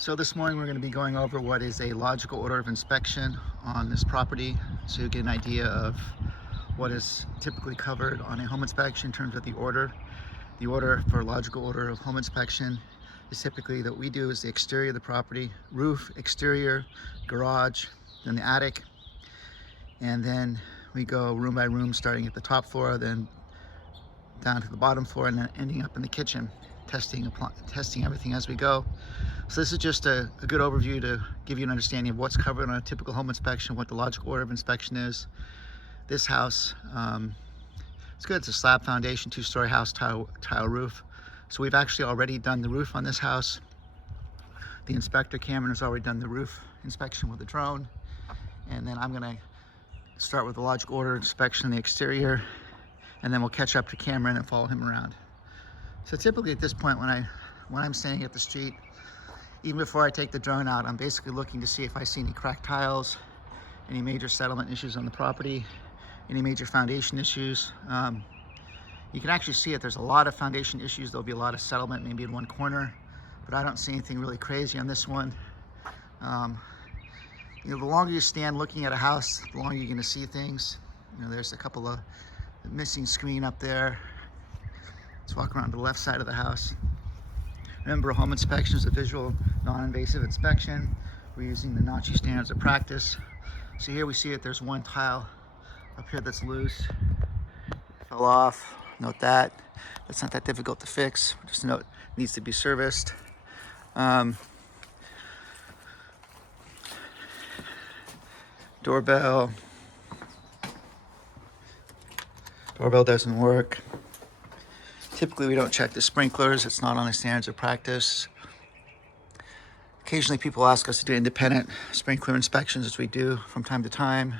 So this morning we're going to be going over what is a logical order of inspection on this property, so you get an idea of what is typically covered on a home inspection in terms of the order. The order for a logical order of home inspection is typically that we do is the exterior of the property, roof, exterior, garage, then the attic, and then we go room by room, starting at the top floor, then down to the bottom floor, and then ending up in the kitchen, testing everything as we go. So this is just a good overview to give you an understanding of what's covered on a typical home inspection, what the logical order of inspection is. This house, it's good. It's a slab foundation, two-story house, tile roof. So we've actually already done the roof on this house. The inspector, Cameron, has already done the roof inspection with a drone. And then I'm gonna start with the logical order inspection on the exterior, and then we'll catch up to Cameron and follow him around. So typically at this point, when I'm standing at the street, even before I take the drone out, I'm basically looking to see if I see any cracked tiles, any major settlement issues on the property, any major foundation issues. You can actually see it. There's a lot of foundation issues. There'll be a lot of settlement maybe in one corner, but I don't see anything really crazy on this one. The longer you stand looking at a house, the longer you're going to see things. There's a couple of missing screen up there. Let's walk around to the left side of the house. Remember, a home inspection is a visual, non-invasive inspection. We're using the Nazi standards of practice. So here we see that there's one tile up here that's loose. It fell off. Note that. That's not that difficult to fix. Just note it needs to be serviced. Doorbell doesn't work. Typically, we don't check the sprinklers. It's not on the standards of practice. Occasionally, people ask us to do independent sprinkler inspections, which we do from time to time.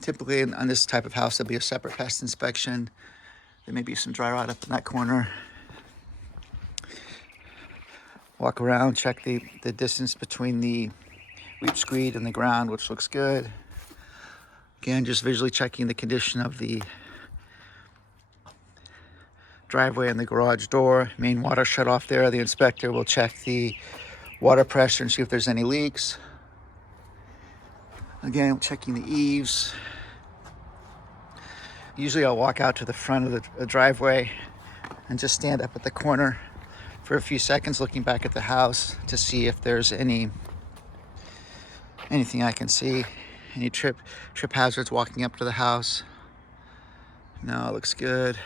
Typically, on this type of house, there'll be a separate pest inspection. There may be some dry rot up in that corner. Walk around, check the distance between the weep screed and the ground, which looks good. Again, just visually checking the condition of the driveway and the garage door. Main water shut off there. The inspector will check the water pressure and see if there's any leaks. Again, checking the eaves. Usually I'll walk out to the front of the driveway and just stand up at the corner for a few seconds looking back at the house to see if there's anything I can see. Any trip hazards walking up to the house. No, it looks good.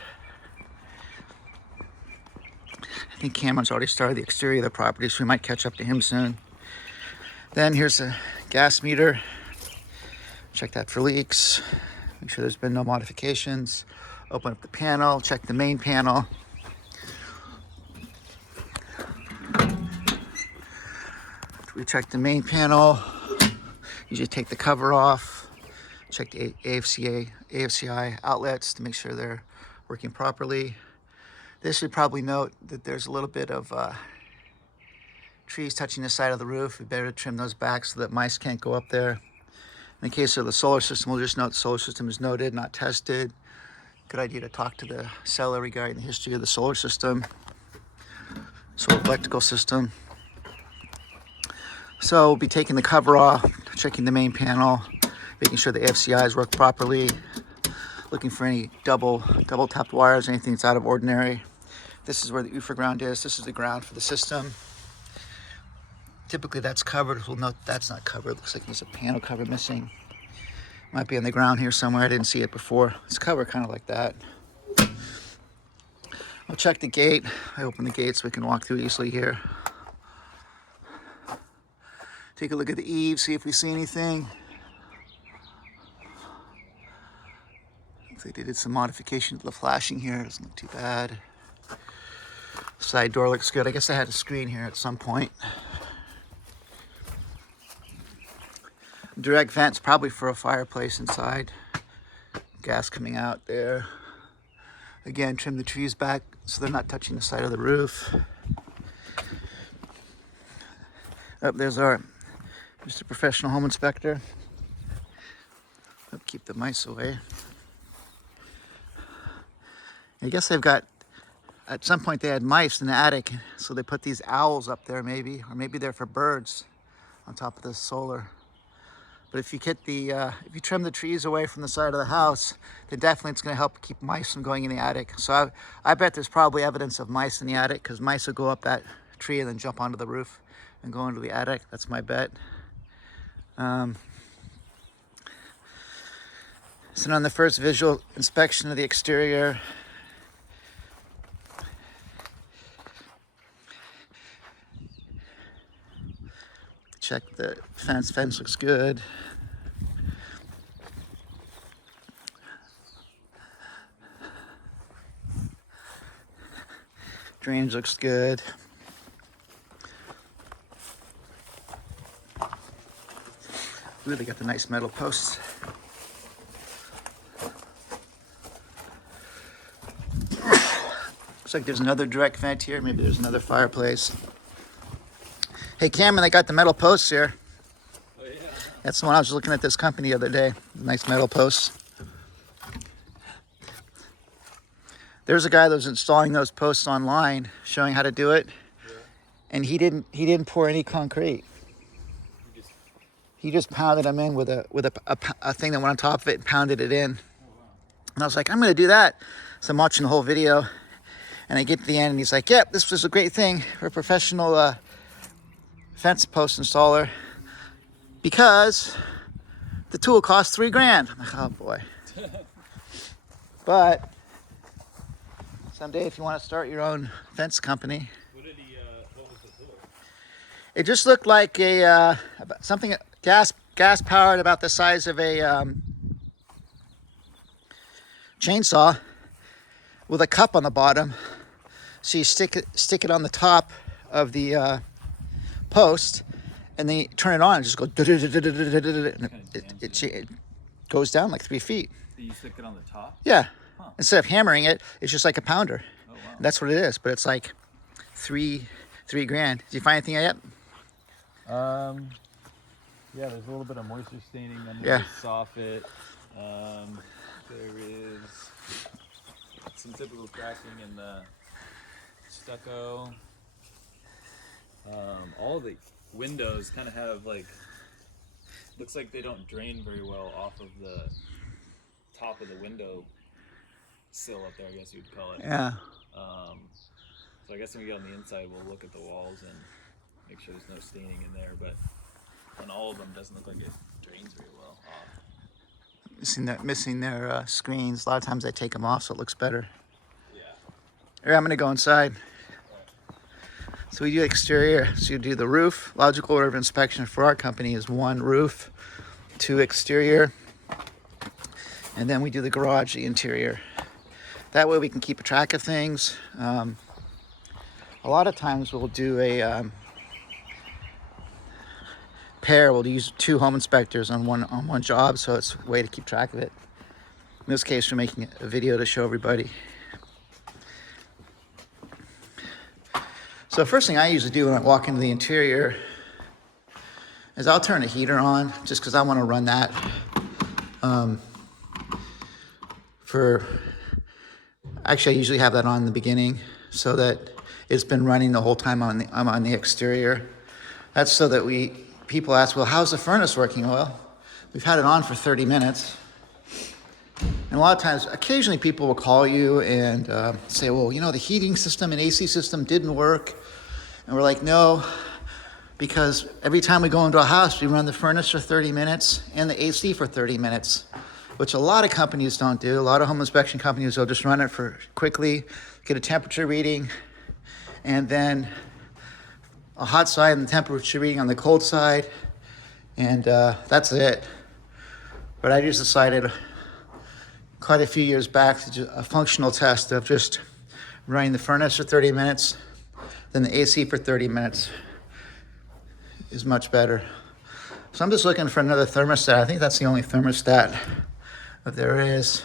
I think Cameron's already started the exterior of the property, so we might catch up to him soon. Then here's a gas meter. Check that for leaks. Make sure there's been no modifications. Open up the panel, check the main panel. We check the main panel. Usually take the cover off, check the AFCI outlets to make sure they're working properly. This should probably note that there's a little bit of trees touching the side of the roof. We better trim those back so that mice can't go up there. In the case of the solar system, we'll just note the solar system is noted, not tested. Good idea to talk to the seller regarding the history of the solar system, solar electrical system. So we'll be taking the cover off, checking the main panel, making sure the AFCIs work properly, looking for any double tapped wires, anything that's out of ordinary. This is where the UFA ground is. This is the ground for the system. Typically that's covered. We'll note that's not covered. Looks like there's a panel cover missing. Might be on the ground here somewhere. I didn't see it before. It's covered kind of like that. I'll check the gate. I open the gate so we can walk through easily here. Take a look at the eaves, see if we see anything. Looks like they did some modification to the flashing here. Doesn't look too bad. Side door looks good. I guess I had a screen here at some point. Direct vents, probably for a fireplace inside. Gas coming out there. Again, trim the trees back so they're not touching the side of the roof. Up there's our Mr. Professional Home Inspector. Keep the mice away. I guess they've got at some point they had mice in the attic, so they put these owls up there maybe, or maybe they're for birds on top of this solar. But if you get the, if you trim the trees away from the side of the house, then definitely it's going to help keep mice from going in the attic. So I bet there's probably evidence of mice in the attic, because mice will go up that tree and then jump onto the roof and go into the attic. That's my bet. So on the first visual inspection of the exterior, check the fence. Fence looks good. Drainage looks good. Really got the nice metal posts. Looks like there's another direct vent here. Maybe there's another fireplace. Hey Cameron, they got the metal posts here. Oh, yeah. That's the one I was looking at this company the other day. Nice metal posts. There's a guy that was installing those posts online, showing how to do it, yeah. And he didn't pour any concrete. He just pounded them in with a thing that went on top of it and pounded it in. Oh, wow. And I was like, I'm going to do that. So I'm watching the whole video, and I get to the end, and he's like, "Yep, this was a great thing for a professional fence post installer, because the tool cost $3 grand." I'm like, oh boy. But someday, if you want to start your own fence company. What was the tool? It just looked like a something gas powered, about the size of a chainsaw, with a cup on the bottom. So you stick it on the top of the post, and then you turn it on and just go, and it goes down like 3 feet. So you stick it on the top? Yeah. Huh. Instead of hammering it, it's just like a pounder. Oh, wow. That's what it is, but it's like $3 grand. Did you find anything yet? Yeah, there's a little bit of moisture staining under Yeah. the soffit. There is some typical cracking in the stucco. All the windows kind of have looks like they don't drain very well off of the top of the window sill up there, I guess you'd call it. Yeah. So I guess when we get on the inside, we'll look at the walls and make sure there's no staining in there, but on all of them, doesn't look like it drains very well off. Missing their screens. A lot of times I take them off so it looks better. Yeah. All right, I'm gonna go inside. So we do exterior. So you do the roof. Logical order of inspection for our company is 1 roof, 2 exterior, and then we do the garage, the interior. That way we can keep a track of things. A lot of times we'll do a pair. We'll use 2 home inspectors on one job, so it's a way to keep track of it. In this case, we're making a video to show everybody. So the first thing I usually do when I walk into the interior is I'll turn the heater on, just because I want to run that actually I usually have that on in the beginning, so that it's been running the whole time I'm on the exterior. That's so that people ask, well, how's the furnace working? Well, we've had it on for 30 minutes. And a lot of times, occasionally people will call you and say, well, the heating system and AC system didn't work. And we're like, no, because every time we go into a house, we run the furnace for 30 minutes and the AC for 30 minutes, which a lot of companies don't do. A lot of home inspection companies will just run it for quickly, get a temperature reading, and then a hot side and the temperature reading on the cold side, and that's it. But I just decided quite a few years back to do a functional test of just running the furnace for 30 minutes, then the AC for 30 minutes is much better. So I'm just looking for another thermostat. I think that's the only thermostat that there is.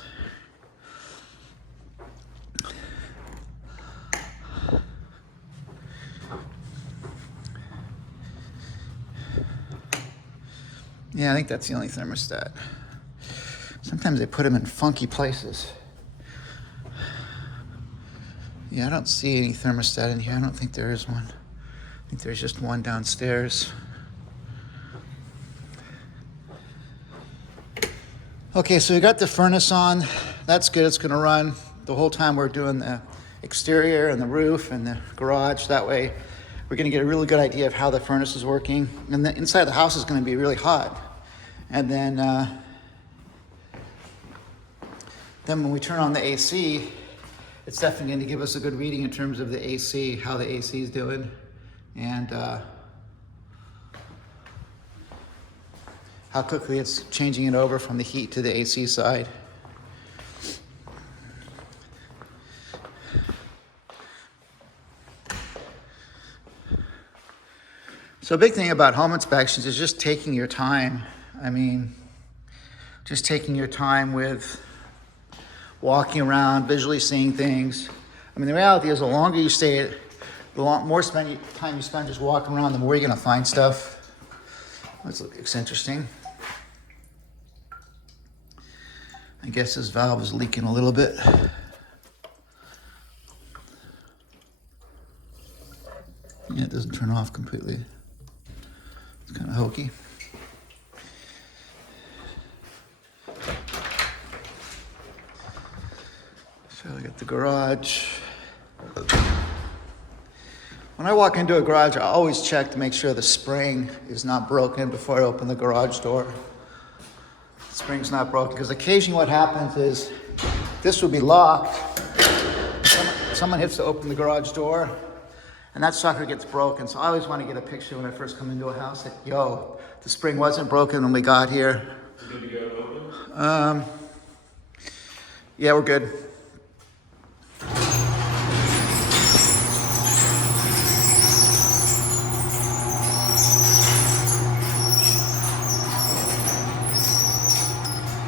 Yeah, I think that's the only thermostat. Sometimes they put them in funky places. Yeah, I don't see any thermostat in here. I don't think there is one. I think there's just one downstairs. Okay, so we got the furnace on. That's good. It's gonna run the whole time we're doing the exterior and the roof and the garage. That way we're gonna get a really good idea of how the furnace is working. And the inside of the house is gonna be really hot. And then when we turn on the AC, it's definitely going to give us a good reading in terms of the AC, how the AC is doing, and how quickly it's changing it over from the heat to the AC side. So a big thing about home inspections is just taking your time. I mean, just taking your time with walking around, visually seeing things. I mean, the reality is the longer you stay, the more time you spend just walking around, the more you're gonna find stuff. This looks interesting. I guess this valve is leaking a little bit. Yeah, it doesn't turn off completely. It's kind of hokey. So I got the garage. When I walk into a garage, I always check to make sure the spring is not broken before I open the garage door. The spring's not broken, because occasionally what happens is this will be locked. Someone hits to open the garage door, and that sucker gets broken. So I always want to get a picture when I first come into a house that, yo, the spring wasn't broken when we got here. Good to go open? Yeah, we're good.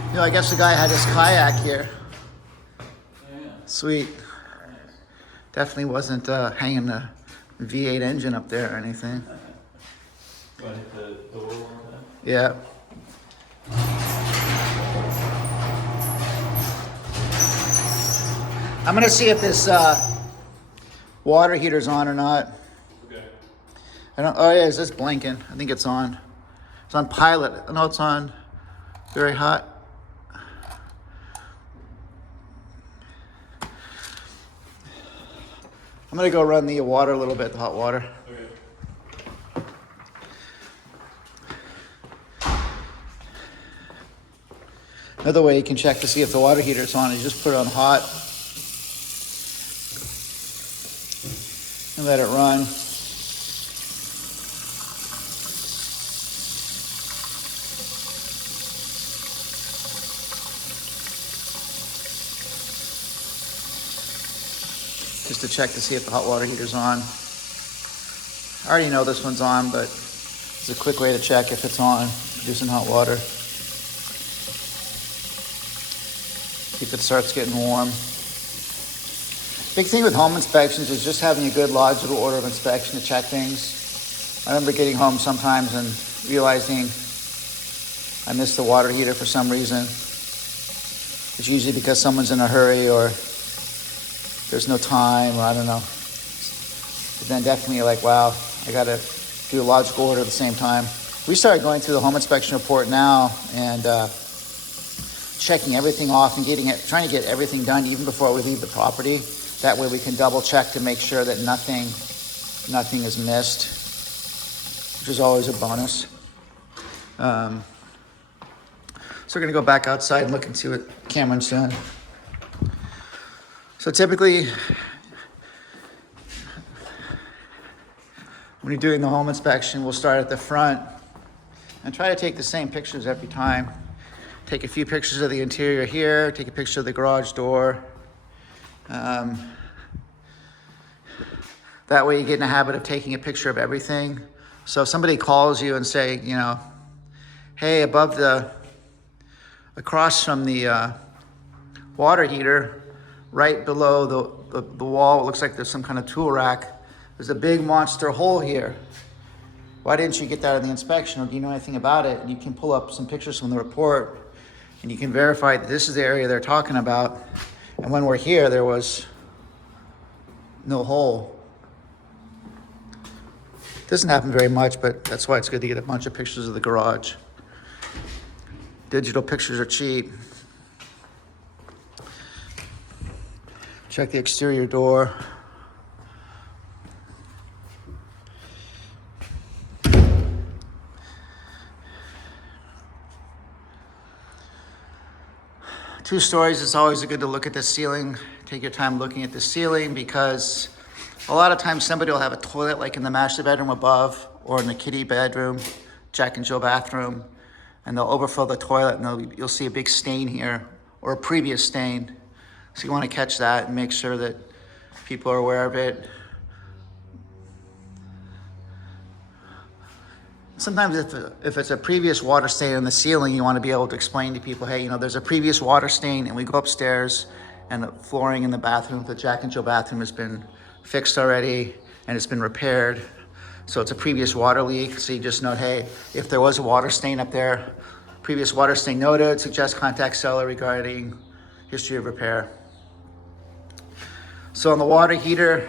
You know, I guess the guy had his kayak here. Yeah. Sweet. Definitely wasn't hanging a V8 engine up there or anything. You want to hit the door one time? Yeah. I'm gonna see if this water heater's on or not. Okay. Oh yeah, is this blinking? I think it's on. It's on pilot. No, it's on very hot. I'm gonna go run the water a little bit, the hot water. Okay. Another way you can check to see if the water heater's on is just put it on hot and let it run. Just to check to see if the hot water heater's on. I already know this one's on, but it's a quick way to check if it's on, producing hot water. See if it starts getting warm. Big thing with home inspections is just having a good logical order of inspection to check things. I remember getting home sometimes and realizing I missed the water heater for some reason. It's usually because someone's in a hurry or there's no time, or I don't know. But then definitely you're like, wow, I gotta do a logical order at the same time. We started going through the home inspection report now and checking everything off and trying to get everything done even before we leave the property. That way we can double check to make sure that nothing is missed, which is always a bonus. So we're gonna go back outside and look and see what Cameron's doing. So typically, when you're doing the home inspection, we'll start at the front and try to take the same pictures every time. Take a few pictures of the interior here, take a picture of the garage door. That way you get in the habit of taking a picture of everything. So if somebody calls you and say, you know, hey, across from the water heater, right below the wall, it looks like there's some kind of tool rack. There's a big monster hole here. Why didn't you get that in the inspection, or do you know anything about it? And you can pull up some pictures from the report and you can verify that this is the area they're talking about. And when we're here, there was no hole. Doesn't happen very much, but that's why it's good to get a bunch of pictures of the garage. Digital pictures are cheap. Check the exterior door. Two stories, it's always good to look at the ceiling. Take your time looking at the ceiling, because a lot of times somebody will have a toilet like in the master bedroom above or in the kiddie bedroom, Jack and Jill bathroom, and they'll overfill the toilet and you'll see a big stain here or a previous stain. So you want to catch that and make sure that people are aware of it. Sometimes if it's a previous water stain on the ceiling, you want to be able to explain to people, hey, there's a previous water stain, and we go upstairs and the flooring in the bathroom, the Jack and Jill bathroom, has been fixed already and it's been repaired. So it's a previous water leak. So you just note, hey, if there was a water stain up there, previous water stain noted, suggest contact seller regarding history of repair. So on the water heater,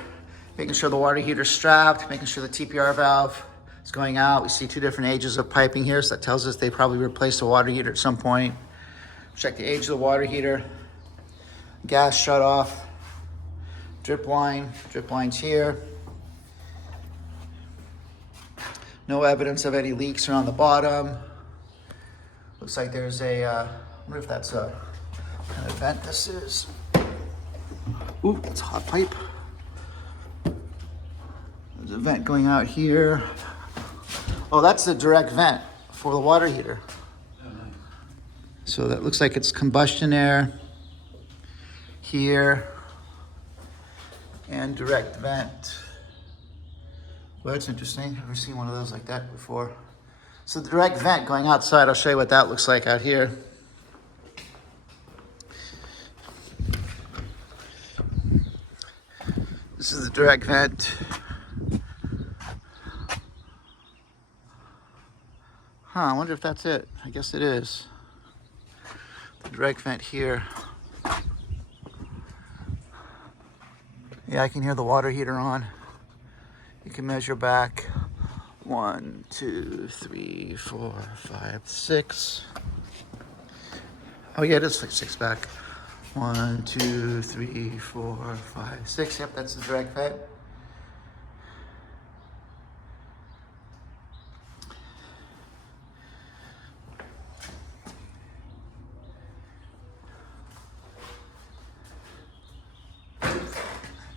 making sure the water heater's strapped, making sure the TPR valve is going out. We see two different ages of piping here, so that tells us they probably replaced the water heater at some point. Check the age of the water heater. Gas shut off. Drip line's here. No evidence of any leaks around the bottom. Looks like there's I wonder if that's a kind of vent this is. Ooh, it's a hot pipe. There's a vent going out here. Oh, that's the direct vent for the water heater. So that looks like it's combustion air here and direct vent. Well, that's interesting. I've never seen one of those like that before. So the direct vent going outside, I'll show you what that looks like out here. This is the direct vent. I wonder if that's it. I guess it is. The direct vent here. Yeah, I can hear the water heater on. You can measure back 1, 2, 3, 4, 5, 6. Oh yeah, it is like 6 back. 1, 2, 3, 4, 5, 6. Yep, that's the direct vent.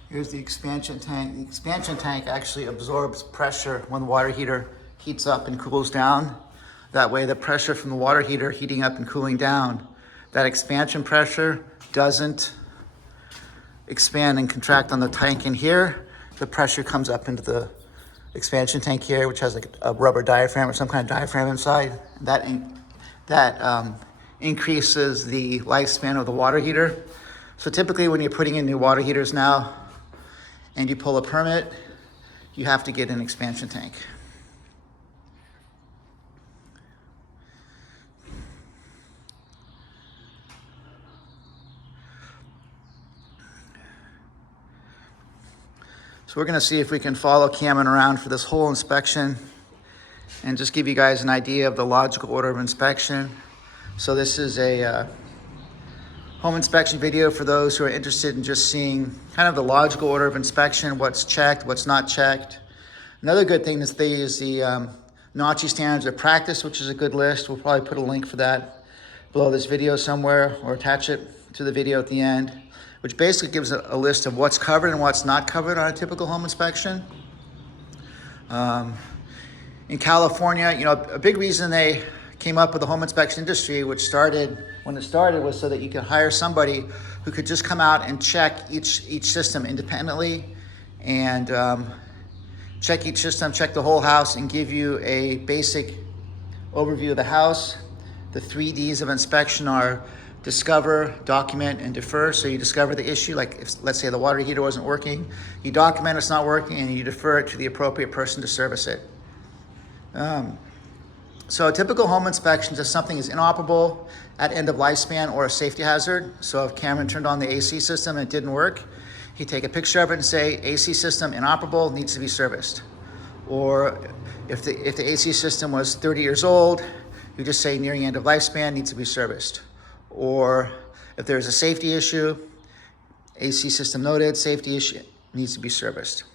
Here's the expansion tank. The expansion tank actually absorbs pressure when the water heater heats up and cools down. That way the pressure from the water heater heating up and cooling down, that expansion pressure doesn't expand and contract on the tank in here. The pressure comes up into the expansion tank here, which has like a rubber diaphragm or some kind of diaphragm inside. That increases the lifespan of the water heater. So typically when you're putting in new water heaters now, and you pull a permit, you have to get an expansion tank. So we're gonna see if we can follow Cameron around for this whole inspection and just give you guys an idea of the logical order of inspection. So this is a home inspection video for those who are interested in just seeing kind of the logical order of inspection, what's checked, what's not checked. Another good thing is they use the NACHI standards of practice, which is a good list. We'll probably put a link for that below this video somewhere or attach it to the video at the end, which basically gives a list of what's covered and what's not covered on a typical home inspection. In California, a big reason they came up with the home inspection industry, when it started was so that you could hire somebody who could just come out and check each system independently and check each system, check the whole house, and give you a basic overview of the house. The 3 Ds of inspection are discover, document, and defer. So you discover the issue, like if, let's say the water heater wasn't working, you document it's not working and you defer it to the appropriate person to service it. So a typical home inspection is if something is inoperable at end of lifespan or a safety hazard. So if Cameron turned on the AC system and it didn't work, he'd take a picture of it and say, AC system inoperable, needs to be serviced. Or if the AC system was 30 years old, you just say nearing end of lifespan, needs to be serviced. Or if there's a safety issue, AC system noted, safety issue, needs to be serviced.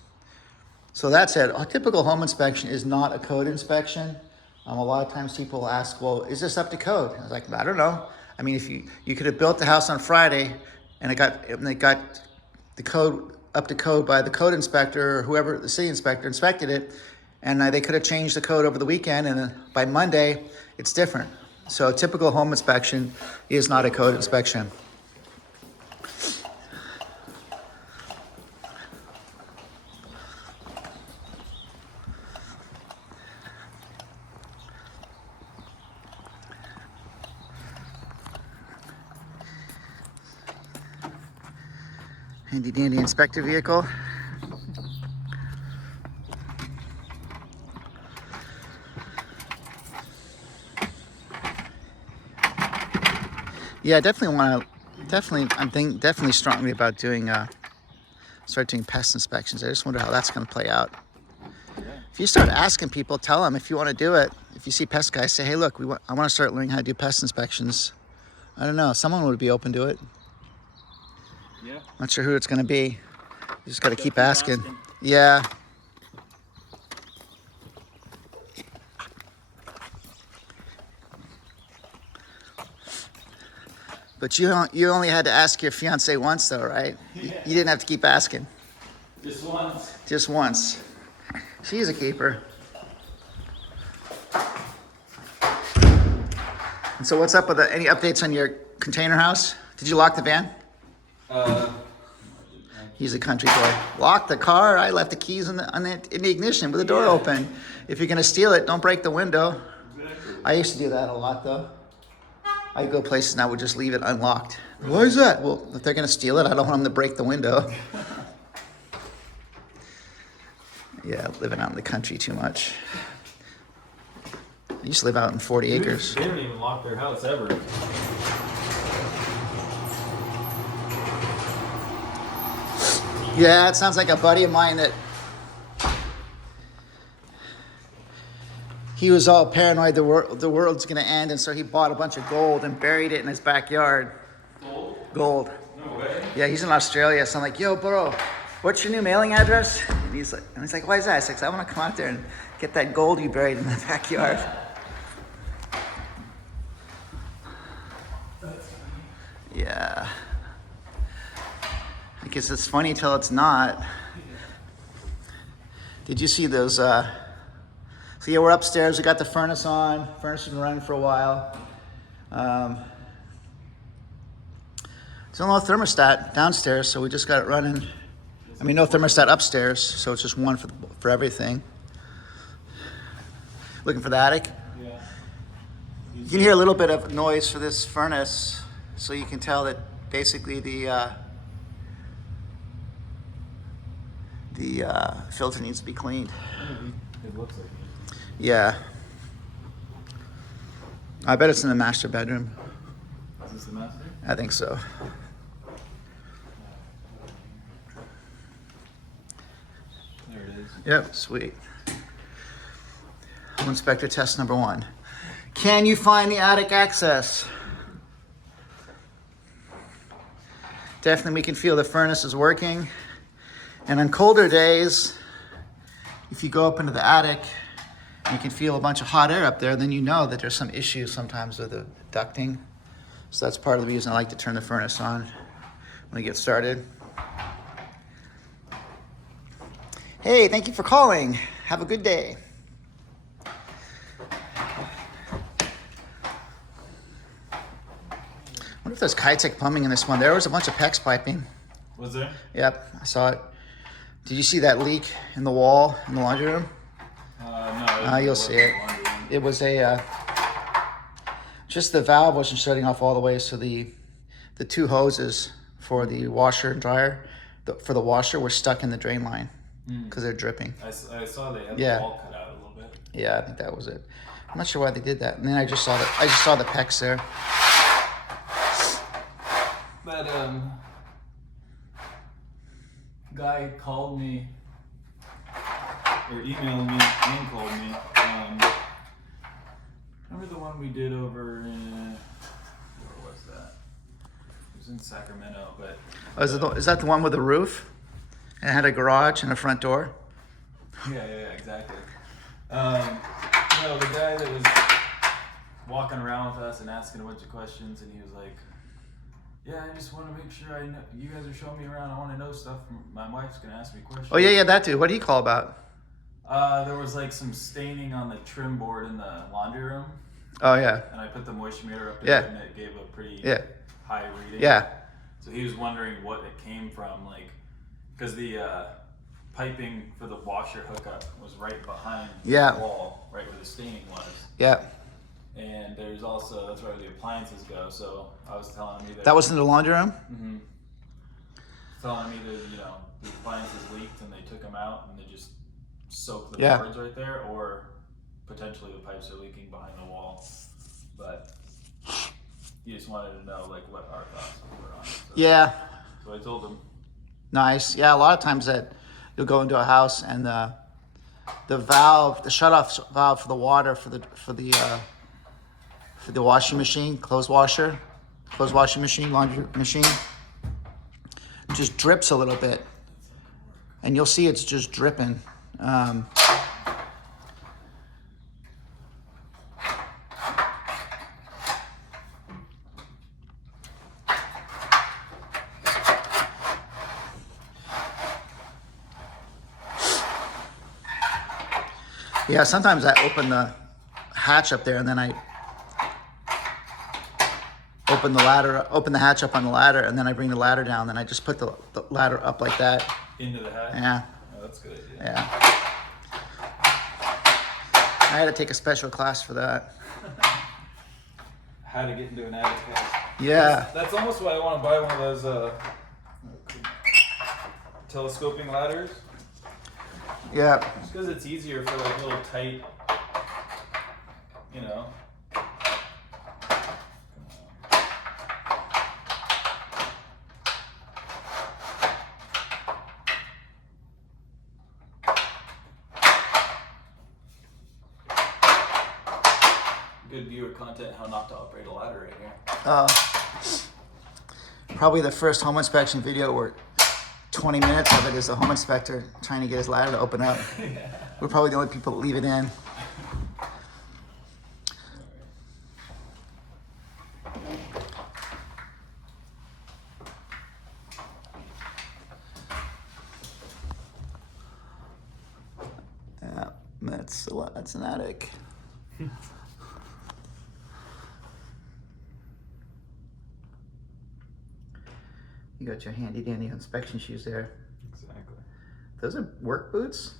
So that's it. A typical home inspection is not a code inspection. A lot of times people ask, well, is this up to code? I was like, I don't know. I mean, if you could have built the house on Friday and it got the code up to code by the code inspector or whoever, the city inspector inspected it, and they could have changed the code over the weekend, and then by Monday, it's different. So a typical home inspection is not a code inspection. Handy dandy inspector vehicle. Yeah, I'm thinking definitely strongly about start doing pest inspections. I just wonder how that's going to play out. Yeah. If you start asking people, tell them if you want to do it. If you see pest guys, say, hey, look, I want to start learning how to do pest inspections. I don't know, someone would be open to it. Yeah. Not sure who it's going to be. You just got to keep asking. Yeah. But you only had to ask your fiance once, though, right? Yeah. You didn't have to keep asking. Just once. Just once. She's a keeper. And so what's up with any updates on your container house? Did you lock the van? He's a country boy. Lock the car. I left the keys in the ignition with the door open. If you're gonna steal it, don't break the window. Exactly. I used to do that a lot, though. I go places and I would just leave it unlocked. Why is that? Well, if they're gonna steal it, I don't want them to break the window. Yeah, living out in the country too much. I used to live out in 40 acres. They don't even lock their house ever. Yeah, it sounds like a buddy of mine that he was all paranoid the world's gonna end, and so he bought a bunch of gold and buried it in his backyard. Gold. No way. Yeah, he's in Australia, so I'm like, yo, bro, what's your new mailing address? And he's like, why is that? I said, 'cause I want to come out there and get that gold you buried in the backyard. Yeah. I guess it's funny till it's not. Did you see those? So yeah, we're upstairs. We got the furnace on. Furnace has been running for a while. There's no thermostat downstairs, so we just got it running. I mean, no thermostat upstairs, so it's just one for everything. Looking for the attic? Yeah. You can hear a little bit of noise for this furnace, so you can tell that basically the filter needs to be cleaned. It looks like it. Yeah. I bet it's in the master bedroom. Is this the master? I think so. There it is. Yep, sweet. Home inspector test number 1. Can you find the attic access? Definitely we can feel the furnace is working. And on colder days, if you go up into the attic, you can feel a bunch of hot air up there, then you know that there's some issues sometimes with the ducting. So that's part of the reason I like to turn the furnace on when we get started. Hey, thank you for calling. Have a good day. I wonder if there's Kitech plumbing in this one. There was a bunch of PEX piping. Was there? Yep, I saw it. Did you see that leak in the wall in the laundry room? No. You'll see it. It was just the valve wasn't shutting off all the way, so the 2 hoses for the washer and dryer, for the washer, were stuck in the drain line because they're dripping. I saw they had Yeah. the wall cut out a little bit. Yeah, I think that was it. I'm not sure why they did that. And then I just saw the pecs there. But guy called me or emailed me and called me. Remember the one we did over in, where was that? It was in Sacramento, but Is that the one with the roof? And it had a garage and a front door? yeah, exactly. No, the guy that was walking around with us and asking a bunch of questions, and he was like, "Yeah, I just want to make sure I know. You guys are showing me around. I want to know stuff. My wife's gonna ask me questions." Oh yeah, that dude. What did he call about? There was like some staining on the trim board in the laundry room, Oh yeah. and I put the moisture meter up there, and it gave a pretty high reading. Yeah. So he was wondering what it came from, like, because the piping for the washer hookup was right behind the wall, right where the staining was. Yeah. And there's also, that's where the appliances go. So I was telling him either That was in the laundry room? Mm-hmm. Telling him either, the appliances leaked and they took them out and they just soaked the boards right there, or potentially the pipes are leaking behind the wall. But he just wanted to know, like, what our thoughts were on it. So, Yeah. So I told him. Nice. Yeah, a lot of times that you'll go into a house and the valve, the shutoff valve for the water for the washing machine, clothes washing machine, laundry machine, just drips a little bit, and you'll see it's just dripping. Yeah, sometimes I open the hatch up there and then I open the hatch up on the ladder, and then I bring the ladder down, then I just put the ladder up like that. Into the hatch? Yeah. Oh, that's a good idea. Yeah. I had to take a special class for that. How to get into an attic house. Yeah. That's almost why I want to buy one of those telescoping ladders. Yeah. Just because it's easier for like little tight, Good viewer content, how not to operate a ladder right here. Probably the first home inspection video where 20 minutes of it is the home inspector trying to get his ladder to open up. Yeah. We're probably the only people that leave it in. Yeah, that's an attic. You got your handy dandy inspection shoes there. Exactly. Those are work boots?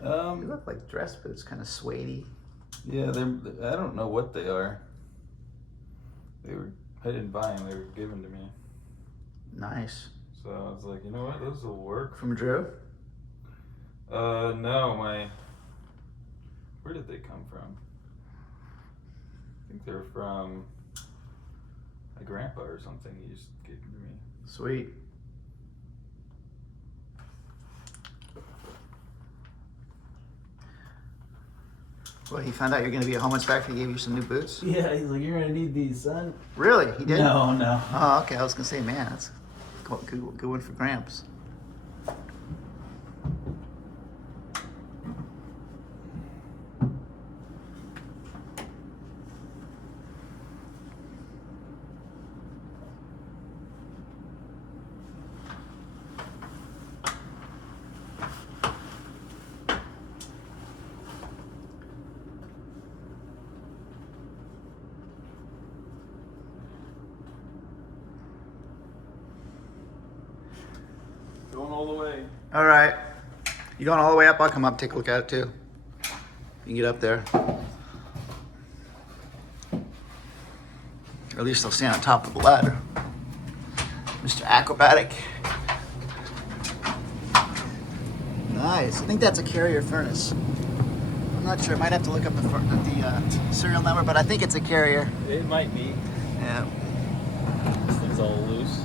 They Um, look like dress boots, kind of suede-y. yeah, I don't know what they are. I didn't buy them, they were given to me. Nice. So I was like, you know what, those will work. From Drew? No, where did they come from? I think they're from my grandpa or something. He just gave them to me. Sweet. Well, he found out you're going to be a home inspector. He gave you some new boots? Yeah, he's like, you're gonna need these, son. Really? He did? No. Oh, okay. I was going to say, man, that's a good one for Gramps. Going all the way. All right. You going all the way up? I'll come up, take a look at it too. You can get up there. Or at least I'll stand on top of the ladder. Mr. Acrobatic. Nice. I think that's a carrier furnace. not sure. Might have to look up the serial number, but I think it's a Carrier. It might be. Yeah. This thing's all loose.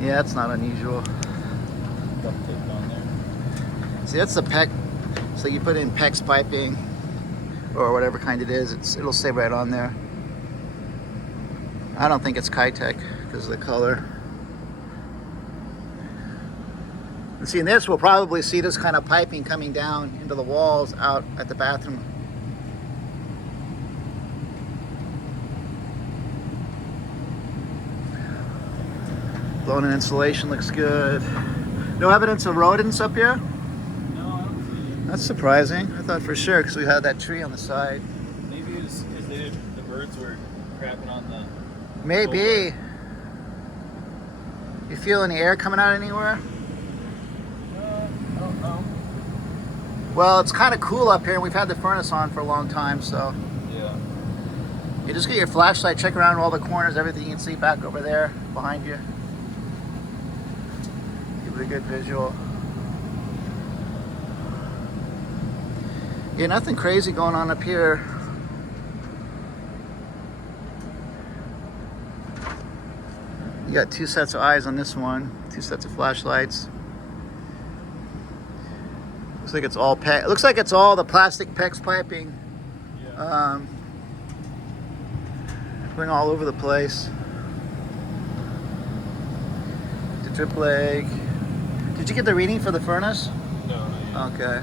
Yeah, that's not unusual. Duct tape on there. See, that's the PEX. So you put in PEX piping or whatever kind it is, it'll say right on there. I don't think it's Kitech because of the color. And see, in this, we'll probably see this kind of piping coming down into the walls out at the bathroom. Blown-in insulation looks good. No evidence of rodents up here? No, I don't see it. That's surprising. I thought for sure because we had that tree on the side. Maybe it was because the birds were crapping on the... Maybe. You feel any air coming out anywhere? I don't know. Well, it's kind of cool up here. We've had the furnace on for a long time, so Yeah. you just get your flashlight, check around all the corners, everything you can see back over there behind you. Give it a good visual. Yeah, nothing crazy going on up here. You got 2 sets of eyes on this one, 2 sets of flashlights. Looks like it's all PEX. It looks like it's all the plastic PEX piping. Yeah. Going all over the place. The drip leg. Did you get the reading for the furnace? No, not yet. Okay.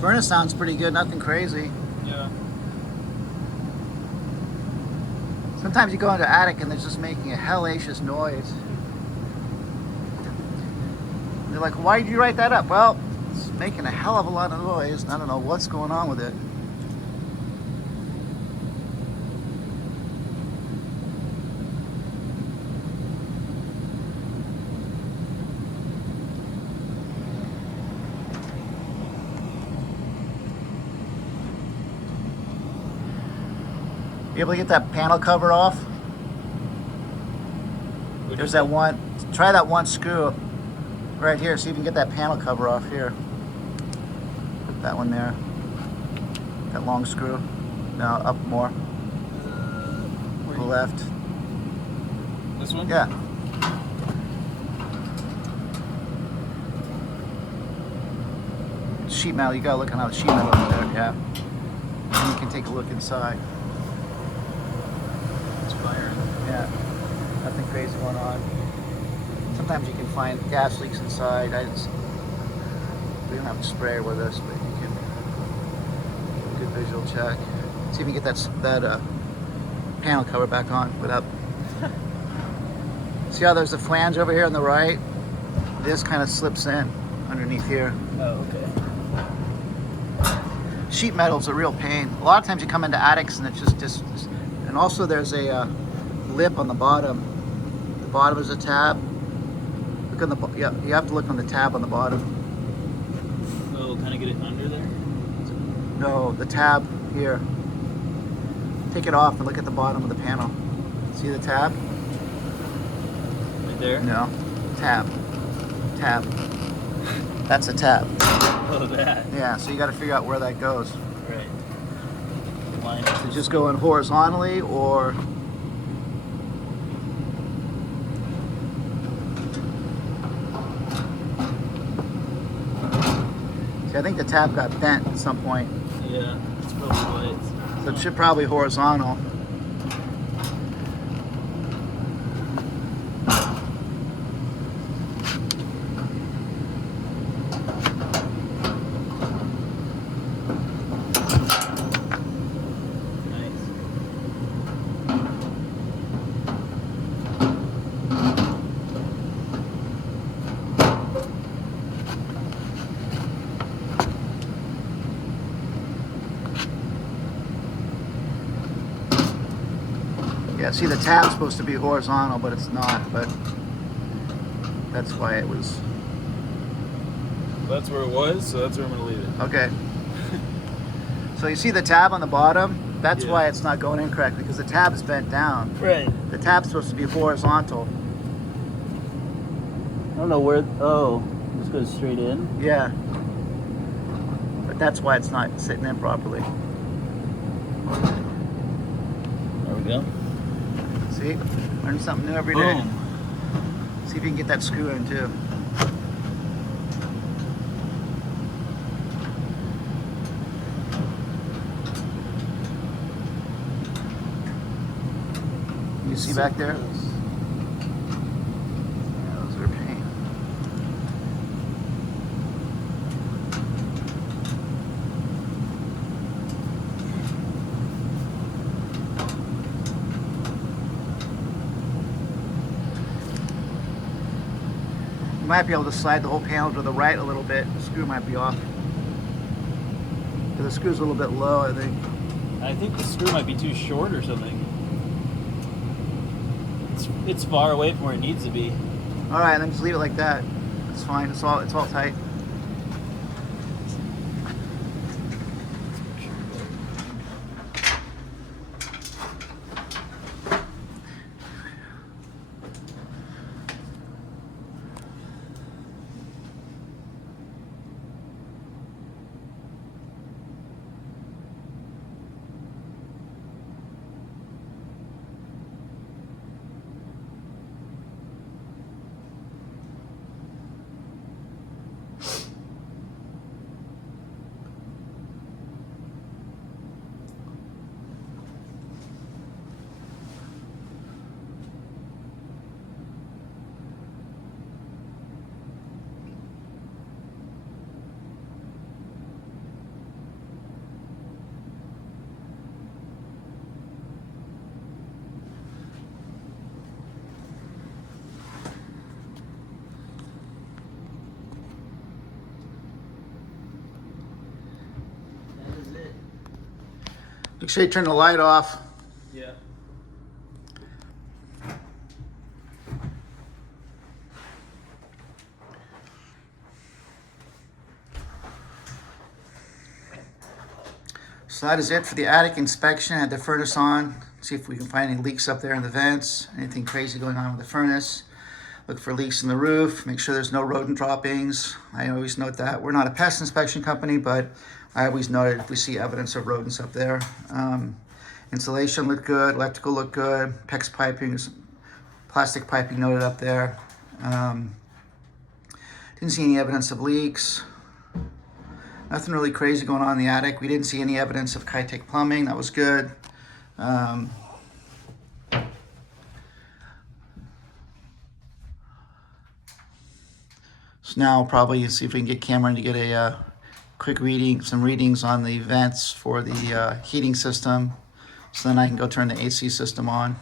Furnace sounds pretty good, nothing crazy. Yeah. Sometimes you go into the attic and they're just making a hellacious noise. They're like, why did you write that up? Well, it's making a hell of a lot of noise and I don't know what's going on with it. You able to get that panel cover off? There's that one. Try that one screw right here. See if you can get that panel cover off here. Put that one there. That long screw. Now up more. To the left. This one? Yeah. Sheet metal. You gotta look on how the sheet metal is there. Yeah. And you can take a look inside. Yeah, nothing crazy going on. Sometimes you can find gas leaks inside. We don't have a sprayer with us, but you can good visual check. See if you can get that panel cover back on without. See how there's a flange over here on the right? This kind of slips in underneath here. Oh, okay. Sheet metal's a real pain. A lot of times you come into attics and it's just and also there's a lip on the bottom. The bottom is a tab. The Look on the yeah. You have to look on the tab on the bottom. Oh, kind of get it under there. No, the tab here. Take it off and look at the bottom of the panel. See the tab? Right there. No. Tab. Tab. That's a tab. Oh, that. Yeah. So you got to figure out where that goes. Right. Line So it. just going horizontally or. See, I think the tab got bent at some point. Yeah, it's probably why it's. So it should probably horizontal. Nice. Yeah, see the tab's supposed to be horizontal, but it's not, but that's why it was. That's where it was, so that's where I'm gonna leave it. Okay. So you see the tab on the bottom? That's Yeah. why it's not going in correctly, because the tab is bent down. Right. The tab's supposed to be horizontal. I don't know where. Oh, just goes straight in. Yeah. But that's why it's not sitting in properly. There we go. See? Learn something new every day. Boom. See if you can get that screw in too. You see back there? Yeah, those are a pain. You might be able to slide the whole panel to the right a little bit. The screw might be off. The screw's a little bit low, I think. I think the screw might be too short or something. It's far away from where it needs to be. All right, then just leave it like that. It's fine. It's all tight. That is it. Make sure you turn the light off. Yeah. So that is it for the attic inspection. I had the furnace on. See if we can find any leaks up there in the vents. Anything crazy going on with the furnace. Look for leaks in the roof. Make sure there's no rodent droppings. I always note that. We're not a pest inspection company, but I always note it if we see evidence of rodents up there. Insulation looked good. Electrical looked good. PEX piping, plastic piping noted up there. Didn't see any evidence of leaks. Nothing really crazy going on in the attic. We didn't see any evidence of Kitec plumbing. That was good. So now probably see if we can get Cameron to get a quick reading, some readings on the vents for the heating system. So then I can go turn the AC system on.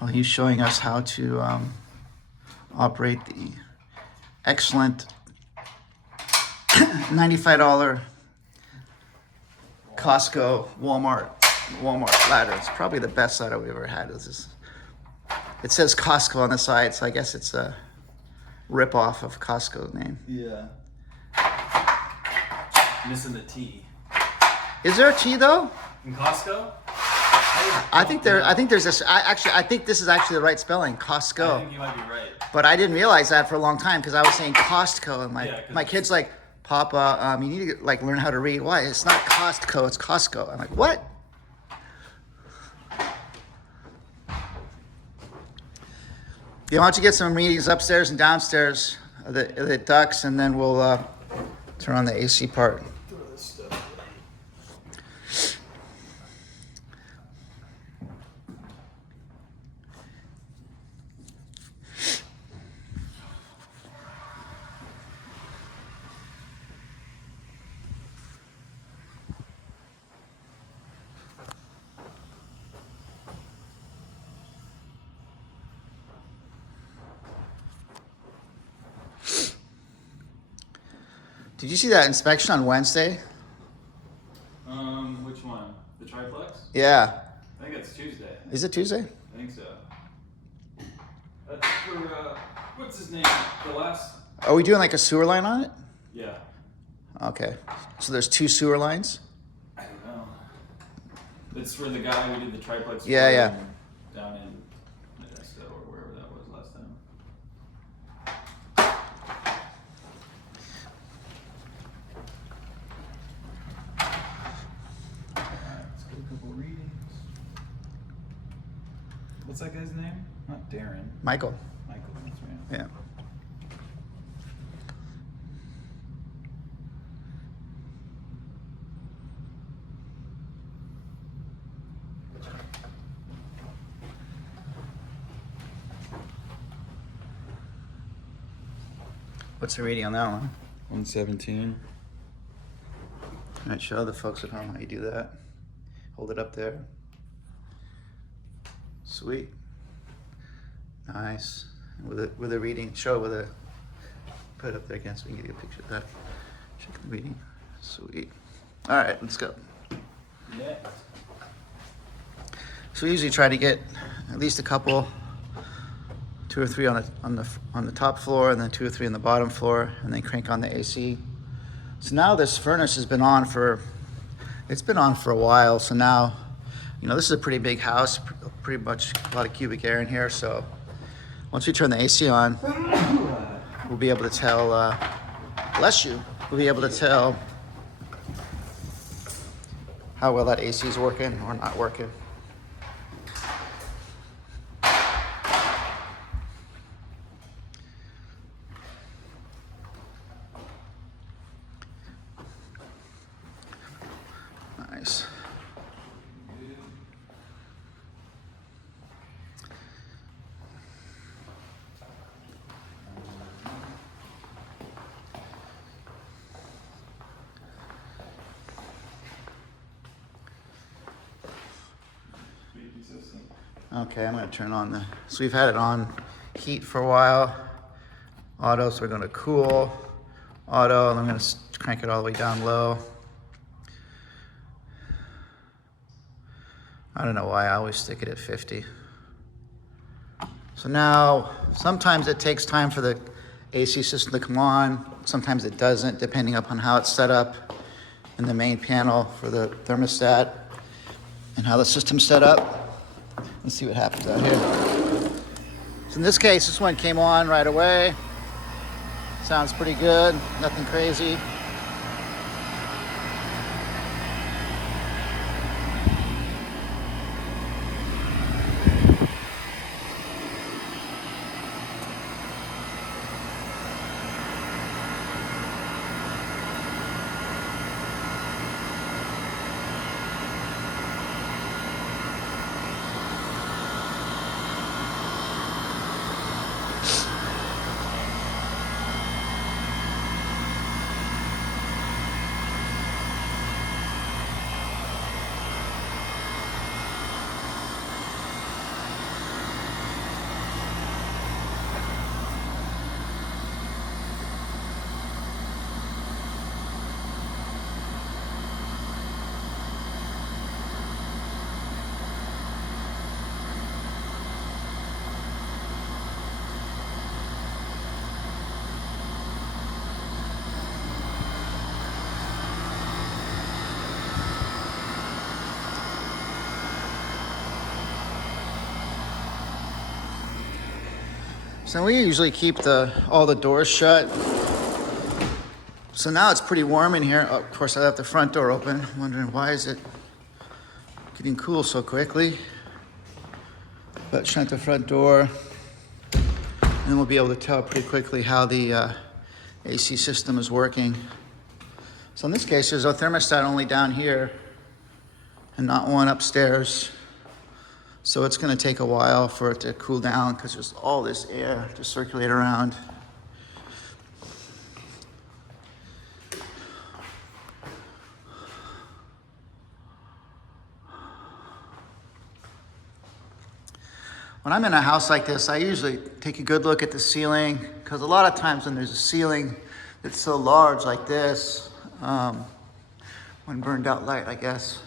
Well, he's showing us how to operate the excellent $95 Costco, Walmart ladder. It's probably the best ladder we've ever had. This is It says Costco on the side, so I guess it's a rip-off of Costco's name. Yeah. Missing the T. Is there a T though? In Costco? I think there's this. I think this is actually the right spelling, Costco. I think you might be right. But I didn't realize that for a long time because I was saying Costco, and Yeah, 'cause my kid's like, Papa, you need to like learn how to read. Why? It's not Costco, it's Costco. I'm like, what? You want to get some readings upstairs and downstairs of the ducts, and then we'll turn on the AC part. Throw this stuff away. Did you see that inspection on Wednesday? Which one? The triplex? Yeah. I think it's Tuesday. Is it Tuesday? I think so. That's for, what's his name? The last? Are we doing like a sewer line on it? Yeah. Okay. So there's 2 sewer lines? I don't know. It's for the guy who did the triplex. Yeah, for yeah. Down in Minnesota or wherever that was last time. Alright, let's get a couple readings. What's that guy's name? Not Darren. Michael. Michael, that's right. Yeah. What's the reading on that one? 117. All right, show the folks at home how you do that. Hold it up there. Sweet. Nice. With a reading, show it with a, put it up there again so we can get a picture of that. Check the reading. Sweet. All right, let's go. Yeah. So we usually try to get at least a couple, 2 or 3 on the top floor, and then 2 or 3 on the bottom floor, and then crank on the AC. So now this furnace has been on for, it's been on for a while. So now, you know, this is a pretty big house, pretty much a lot of cubic air in here. So once we turn the AC on, we'll be able to tell, bless you, we'll be able to tell how well that AC is working or not working. Nice. Okay, I'm gonna turn on the, so we've had it on heat for a while. Auto, so we're gonna cool. Auto, and I'm gonna crank it all the way down low. I don't know why I always stick it at 50. So now, sometimes it takes time for the AC system to come on. Sometimes it doesn't, depending upon how it's set up in the main panel for the thermostat and how the system's set up. Let's see what happens out here. So in this case, this one came on right away. Sounds pretty good, nothing crazy. So we usually keep all the doors shut. So now it's pretty warm in here. Oh, of course, I left the front door open. I'm wondering why is it getting cool so quickly. But shut the front door, and then we'll be able to tell pretty quickly how the AC system is working. So in this case, there's a thermostat only down here and not one upstairs. So it's going to take a while for it to cool down because there's all this air to circulate around. When I'm in a house like this, I usually take a good look at the ceiling because a lot of times when there's a ceiling that's so large like this, when burned out light, I guess,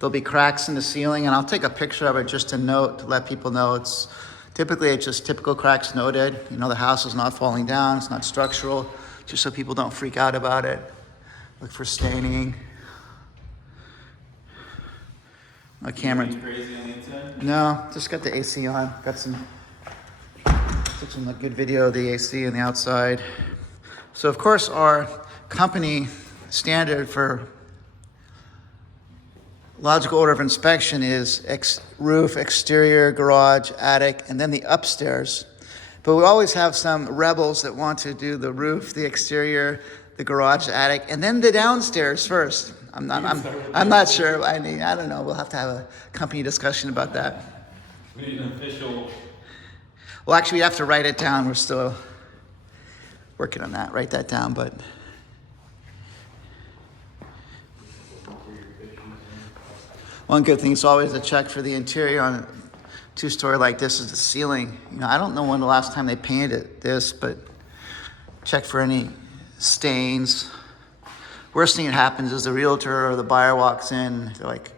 there'll be cracks in the ceiling, and I'll take a picture of it just to note, to let people know it's just typical cracks noted. You know, the house is not falling down, it's not structural, just so people don't freak out about it. Look for staining. My camera. Anything crazy on the inside? No, just got the AC on. Took some good video of the AC on the outside. So of course our company standard for logical order of inspection is roof, exterior, garage, attic, and then the upstairs. But we always have some rebels that want to do the roof, the exterior, the garage, attic, and then the downstairs first. I'm not sure. I mean, I don't know. We'll have to have a company discussion about that. We need an official. Well, actually, we have to write it down. We're still working on that. Write that down, but. One good thing is always a check for the interior on a two-story like this is the ceiling. You know, I don't know when the last time they painted this, but check for any stains. Worst thing that happens is the realtor or the buyer walks in. They're like,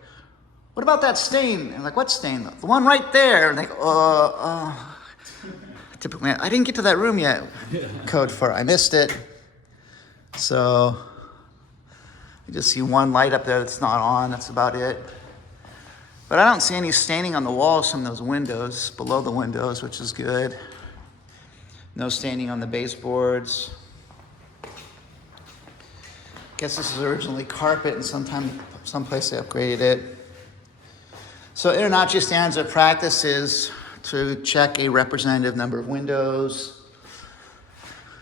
"What about that stain?" And I'm like, "What stain?" "The one right there." And like, typically, I didn't get to that room yet. Code for I missed it. So you just see one light up there that's not on. That's about it. But I don't see any staining on the walls from those windows, below the windows, which is good. No staining on the baseboards. Guess this is originally carpet, and someplace they upgraded it. So InterNACHI standards of practice is to check a representative number of windows.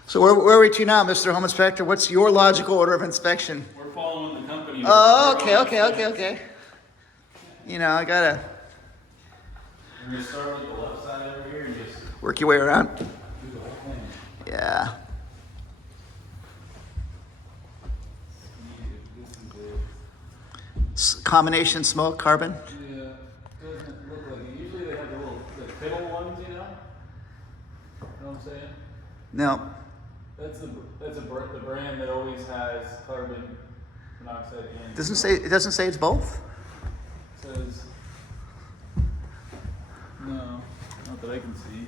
So where are we to now, Mr. Home Inspector? What's your logical order of inspection? We're following the company. Oh, okay. You know, I gotta We're gonna start with the left side over here and just work your way around. do the whole thing. Yeah. Combination smoke, carbon. Yeah, doesn't look like it. Usually they have the fiddle ones, you know? Know what I'm saying? No. That's the brand that always has carbon monoxide in. It doesn't say it's both? It says no, not that I can see.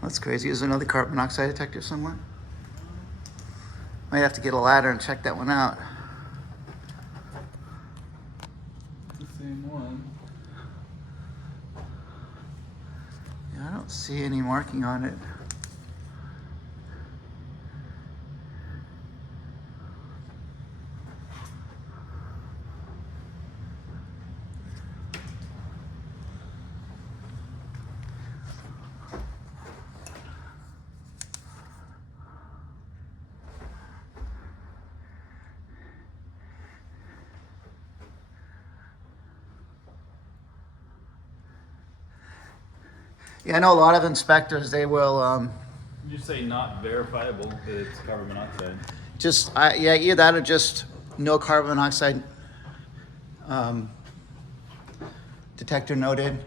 That's crazy. Is there another carbon monoxide detector somewhere? Might have to get a ladder and check that one out. The same one. Yeah, I don't see any marking on it. Yeah, I know a lot of inspectors, they will You say not verifiable that it's carbon monoxide. either that or just no carbon monoxide detector noted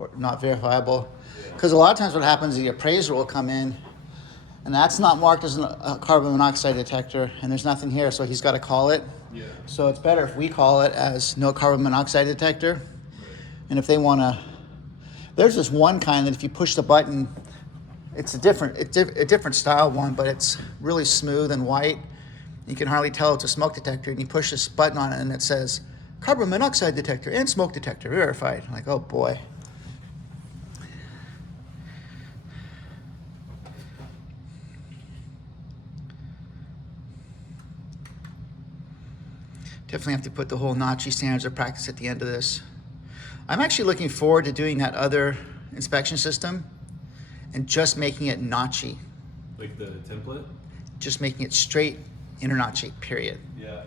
or not verifiable. Because a lot of times what happens is the appraiser will come in and that's not marked as a carbon monoxide detector and there's nothing here, so he's got to call it. Yeah. So it's better if we call it as no carbon monoxide detector. And if they want to, there's this one kind that if you push the button, it's a different style one, but it's really smooth and white. You can hardly tell it's a smoke detector, and you push this button on it and it says carbon monoxide detector and smoke detector verified. I'm like, oh boy. Definitely have to put the whole Nachi standards of practice at the end of this. I'm actually looking forward to doing that other inspection system and just making it Nachi. Like the template? Just making it straight InterNachi, period. Yeah.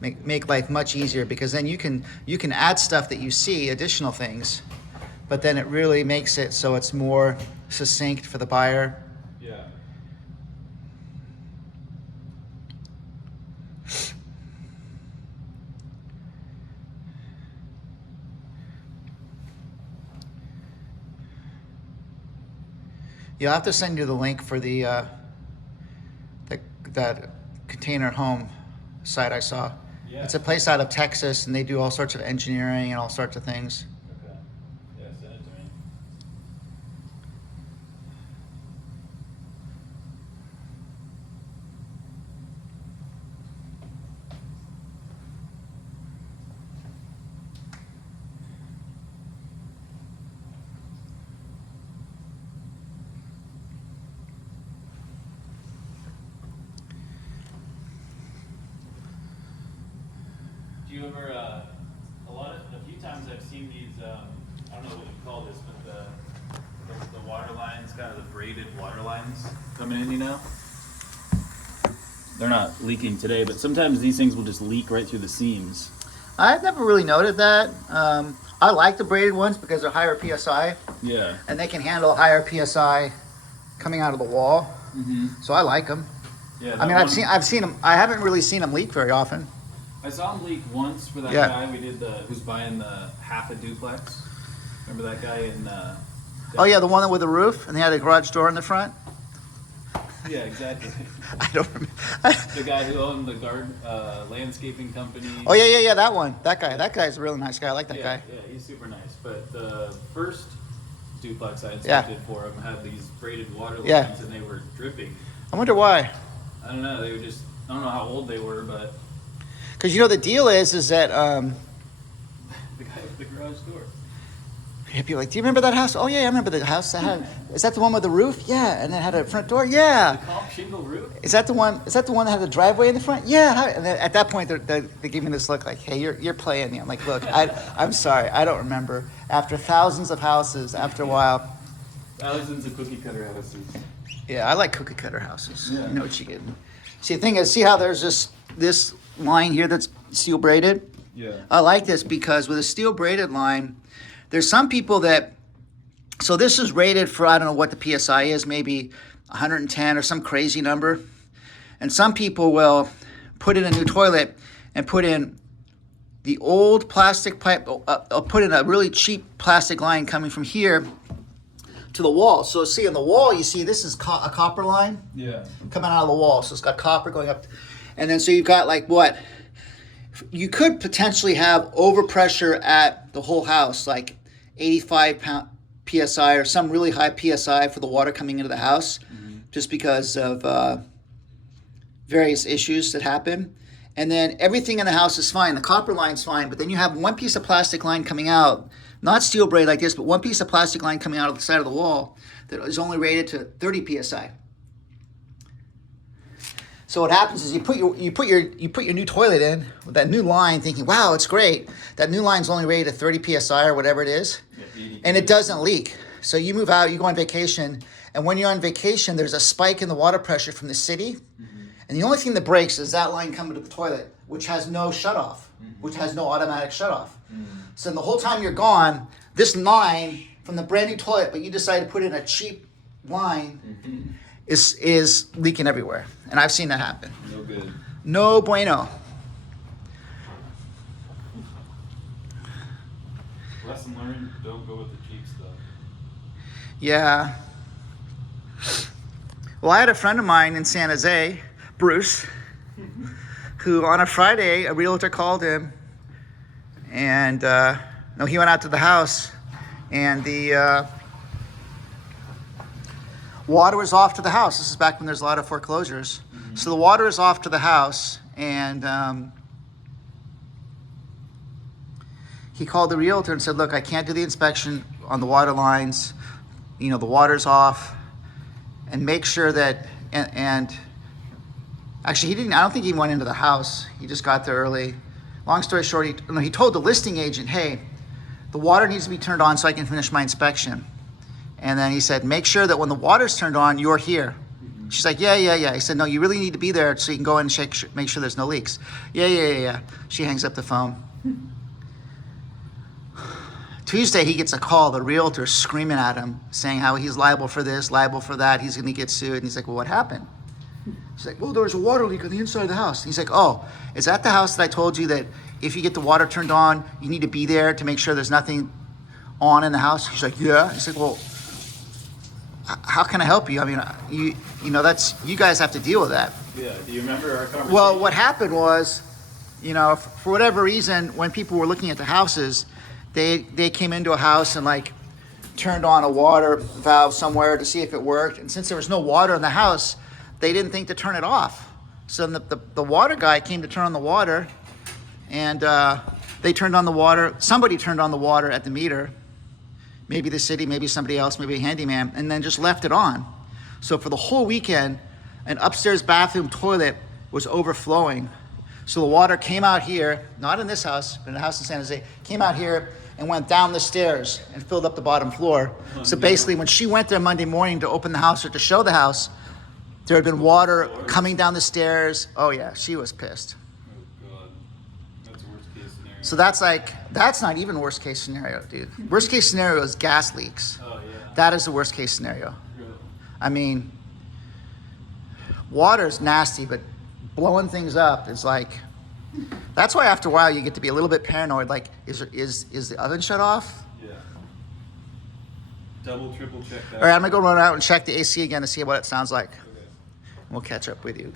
Make life much easier, because then you can add stuff that you see, additional things, but then it really makes it so it's more succinct for the buyer. Yeah. You'll have to send you the link for that container home site I saw. Yeah. It's a place out of Texas, and they do all sorts of engineering and all sorts of things. Okay. Yeah, send it to me. Do you ever, a few times I've seen these, I don't know what you call this, but the water lines, kind of the braided water lines coming in, you know? They're not leaking today, but sometimes these things will just leak right through the seams. I've never really noted that. I like the braided ones because they're higher PSI, Yeah. and they can handle higher PSI coming out of the wall. Mm-hmm. So I like them. Yeah. I mean, I've seen them. I haven't really seen them leak very often. I saw him leak once for that Yeah. guy we did who's buying the half a duplex. Remember that guy in? Oh yeah, the one with the roof and they had a garage door in the front. Yeah, exactly. I don't remember. The guy who owned the landscaping company. Oh yeah, that one. That guy's a really nice guy. I like that Yeah, guy. yeah, he's super nice. But the first duplex I inspected for him had these braided water lines, Yeah. and they were dripping. I wonder why. I don't know. They were just. I don't know how old they were, but Because the deal is that the guy with the garage door. people are like, do you remember that house? Oh yeah, I remember the house that had. Is that the one with the roof? Yeah, and it had a front door. Yeah. The comp shingle roof. Is that the one? Is that the one that had a driveway in the front? Yeah. And then at that point, they give me this look like, "Hey, you're playing me." I'm like, "Look, I'm sorry, I don't remember." After thousands of houses, after a while, Thousands of cookie cutter houses. yeah, I like cookie cutter houses. Yeah. You know what you get. See, the thing is, see how there's this line here that's steel braided. Yeah. I like this because with a steel braided line, there's some people that. So this is rated for, I don't know what the PSI is, maybe 110 or some crazy number. And some people will put in a new toilet and put in the old plastic pipe, put in a really cheap plastic line coming from here to the wall. So see on the wall, you see this is a copper line Yeah. coming out of the wall. So it's got copper going up. And then so you've got like what? You could potentially have overpressure at the whole house, like 85 PSI or some really high PSI for the water coming into the house, just because of various issues that happen. And then everything in the house is fine. The copper line's fine, but then you have one piece of plastic line coming out, not steel braid like this, but one piece of plastic line coming out of the side of the wall that is only rated to 30 PSI. So what happens is you put your new toilet in with that new line, thinking, "Wow, it's great." That new line's only rated at 30 PSI or whatever it is, and it doesn't leak. So you move out, you go on vacation, and when you're on vacation, there's a spike in the water pressure from the city, and the only thing that breaks is that line coming to the toilet, which has no shutoff, which has no automatic shutoff. So the whole time you're gone, this line from the brand new toilet, but you decide to put in a cheap line, is leaking everywhere. And I've seen that happen. No good. No bueno. Lesson learned, don't go with the cheap stuff. Yeah. Well, I had a friend of mine in San Jose, Bruce, who on a Friday, a realtor called him, and he went out to the house, and the water was off to the house. This is back when there's a lot of foreclosures. So the water is off to the house, And he called the realtor and said, look, I can't do the inspection on the water lines. You know, the water's off. And make sure that, and actually he didn't, I don't think he went into the house. He just got there early. Long story short, he told the listing agent, hey, the water needs to be turned on so I can finish my inspection. And then he said, make sure that when the water's turned on, you're here. She's like, yeah. He said, no, you really need to be there so you can go in and make sure there's no leaks. Yeah. She hangs up the phone. Tuesday, he gets a call, the realtor screaming at him, saying how he's liable for this, liable for that, he's gonna get sued. And he's like, well, what happened? He's like, well, there was a water leak on the inside of the house. And he's like, oh, is that the house that I told you that if you get the water turned on, you need to be there to make sure there's nothing on in the house? He's like, yeah. He's like, well, how can I help you? I mean, you know, that's, you guys have to deal with that. Yeah. Do you remember our conversation? Well, what happened was, you know, for whatever reason, when people were looking at the houses, they came into a house and like turned on a water valve somewhere to see if it worked. And since there was no water in the house, they didn't think to turn it off. So the water guy came to turn on the water, and they turned on the water. Somebody turned on the water at the meter. Maybe the city, maybe somebody else, maybe a handyman, and then just left it on. So for the whole weekend, an upstairs bathroom toilet was overflowing. So the water came out here, not in this house, but in a house in San Jose, came out here and went down the stairs and filled up the bottom floor. So basically, when she went there Monday morning to open the house or to show the house, there had been water coming down the stairs. Oh yeah, she was pissed. Oh God, that's worst case scenario. So that's not even worst case scenario, dude. Worst case scenario is gas leaks. Oh yeah. That is the worst case scenario. Really? I mean, water's nasty, but blowing things up is like, that's why after a while you get to be a little bit paranoid. Like, is the oven shut off? Yeah. Double, triple check that. All right, I'm gonna go run out and check the AC again to see what it sounds like. Okay. We'll catch up with you.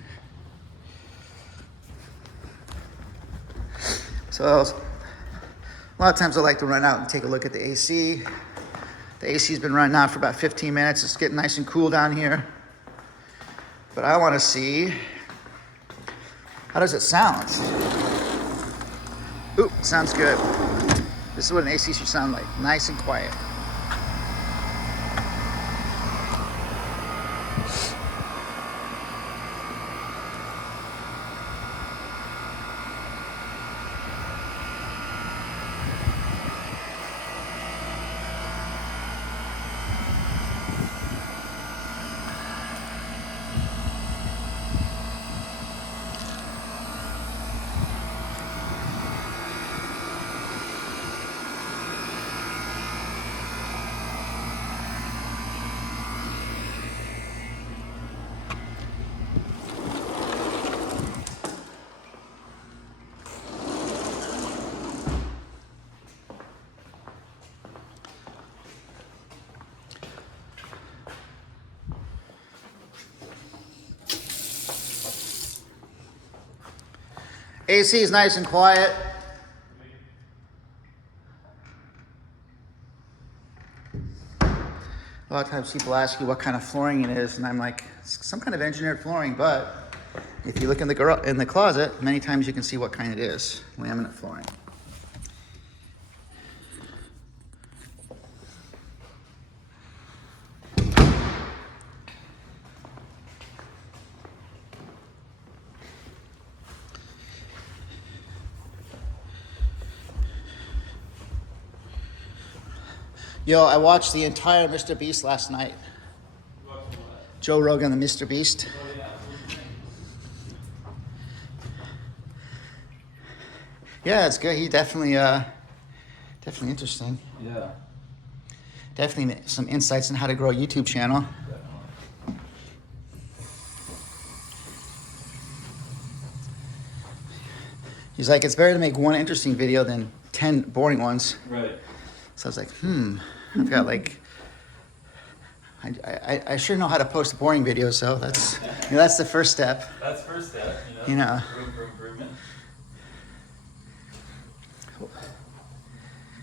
So a lot of times I like to run out and take a look at the AC. The AC's been running out for about 15 minutes. It's getting nice and cool down here. But I want to see, how does it sound? Ooh, sounds good. This is what an AC should sound like, nice and quiet. AC is nice and quiet. A lot of times people ask you what kind of flooring it is, and I'm like, it's some kind of engineered flooring, but if you look in the closet, many times you can see what kind it is, laminate flooring. Yo, I watched the entire Mr. Beast last night. Joe Rogan, the Mr. Beast. Yeah, it's good. He definitely interesting. Yeah. Definitely some insights on how to grow a YouTube channel. He's like, it's better to make one interesting video than 10 boring ones. Right. So I was like, I've got like, I sure know how to post boring videos, so that's, that's the first step. That's first step, You know. Room for improvement.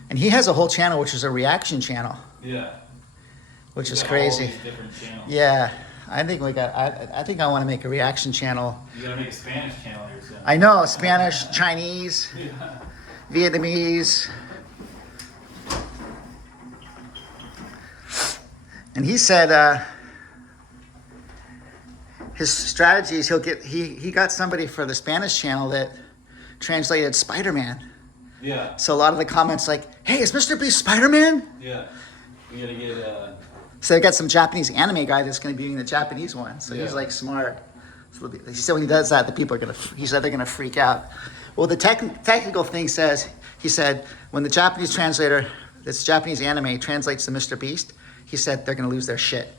And he has a whole channel, which is a reaction channel, Yeah. which He's is got crazy. All these different channels. Yeah, I think we got. I think I want to make a reaction channel. You gotta make a Spanish channel here soon. I know Spanish, Chinese, Yeah. Vietnamese. And he said his strategies. He got somebody for the Spanish channel that translated Spider-Man. Yeah. So a lot of the comments like, "Hey, is Mr. Beast Spider-Man?" Yeah. You gotta get So they got some Japanese anime guy that's going to be doing the Japanese one. So Yeah. he's like smart. So he said when he does that, the people are going to. He said they're going to freak out. Well, the technical thing says he said when the Japanese translator, this Japanese anime translates to Mr. Beast, he said they're going to lose their shit.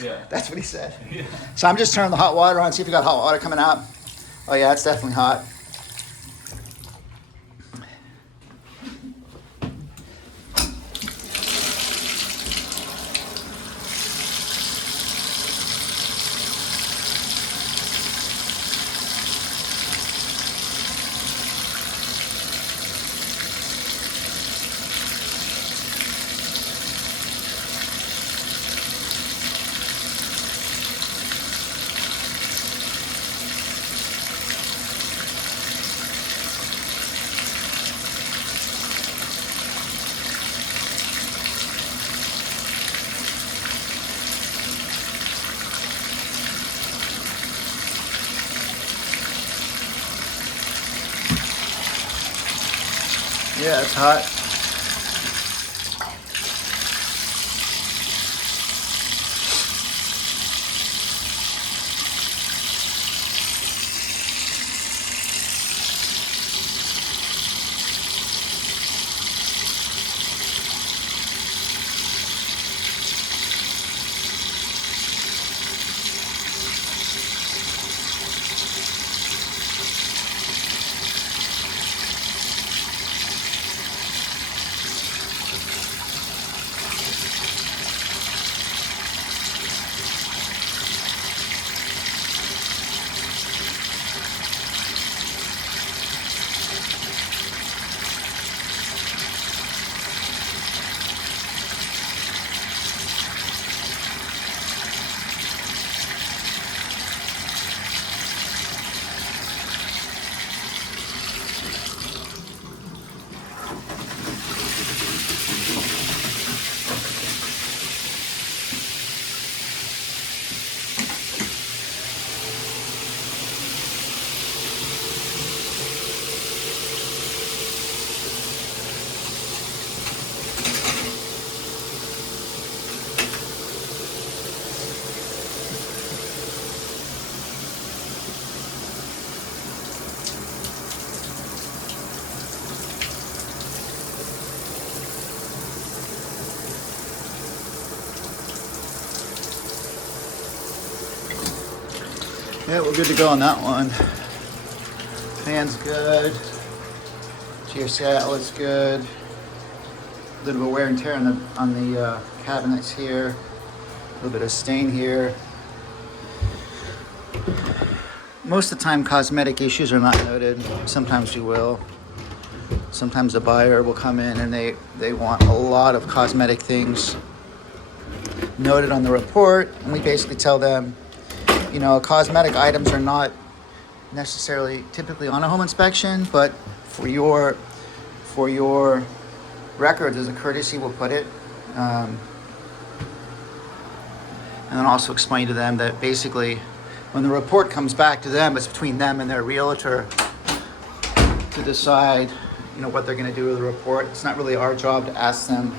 Yeah. That's what he said. Yeah. So I'm just turning the hot water on. See if we got hot water coming out. Oh yeah, it's definitely hot. Yeah, it's hot. Yeah, we're good to go on that one. Fan's good. GFC outlet's good. A little bit of wear and tear on the cabinets here. A little bit of stain here. Most of the time, cosmetic issues are not noted. Sometimes you will. Sometimes a buyer will come in and they want a lot of cosmetic things noted on the report, and we basically tell them, you know, cosmetic items are not necessarily typically on a home inspection, but for your records as a courtesy, we'll put it. And then also explain to them that basically when the report comes back to them, it's between them and their realtor to decide, you know, what they're going to do with the report. It's not really our job to ask them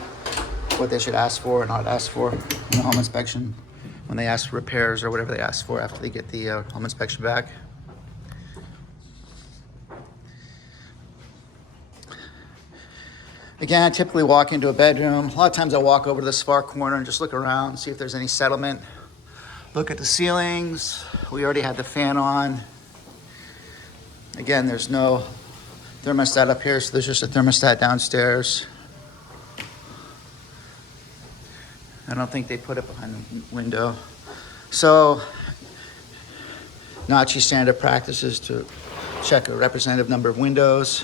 what they should ask for or not ask for in the home inspection when they ask for repairs or whatever they ask for after they get the home inspection back. Again, I typically walk into a bedroom. A lot of times I walk over to this far corner and just look around, see if there's any settlement. Look at the ceilings. We already had the fan on. Again, there's no thermostat up here, so there's just a thermostat downstairs. I don't think they put it behind the window. So, Nachi standard practice is to check a representative number of windows.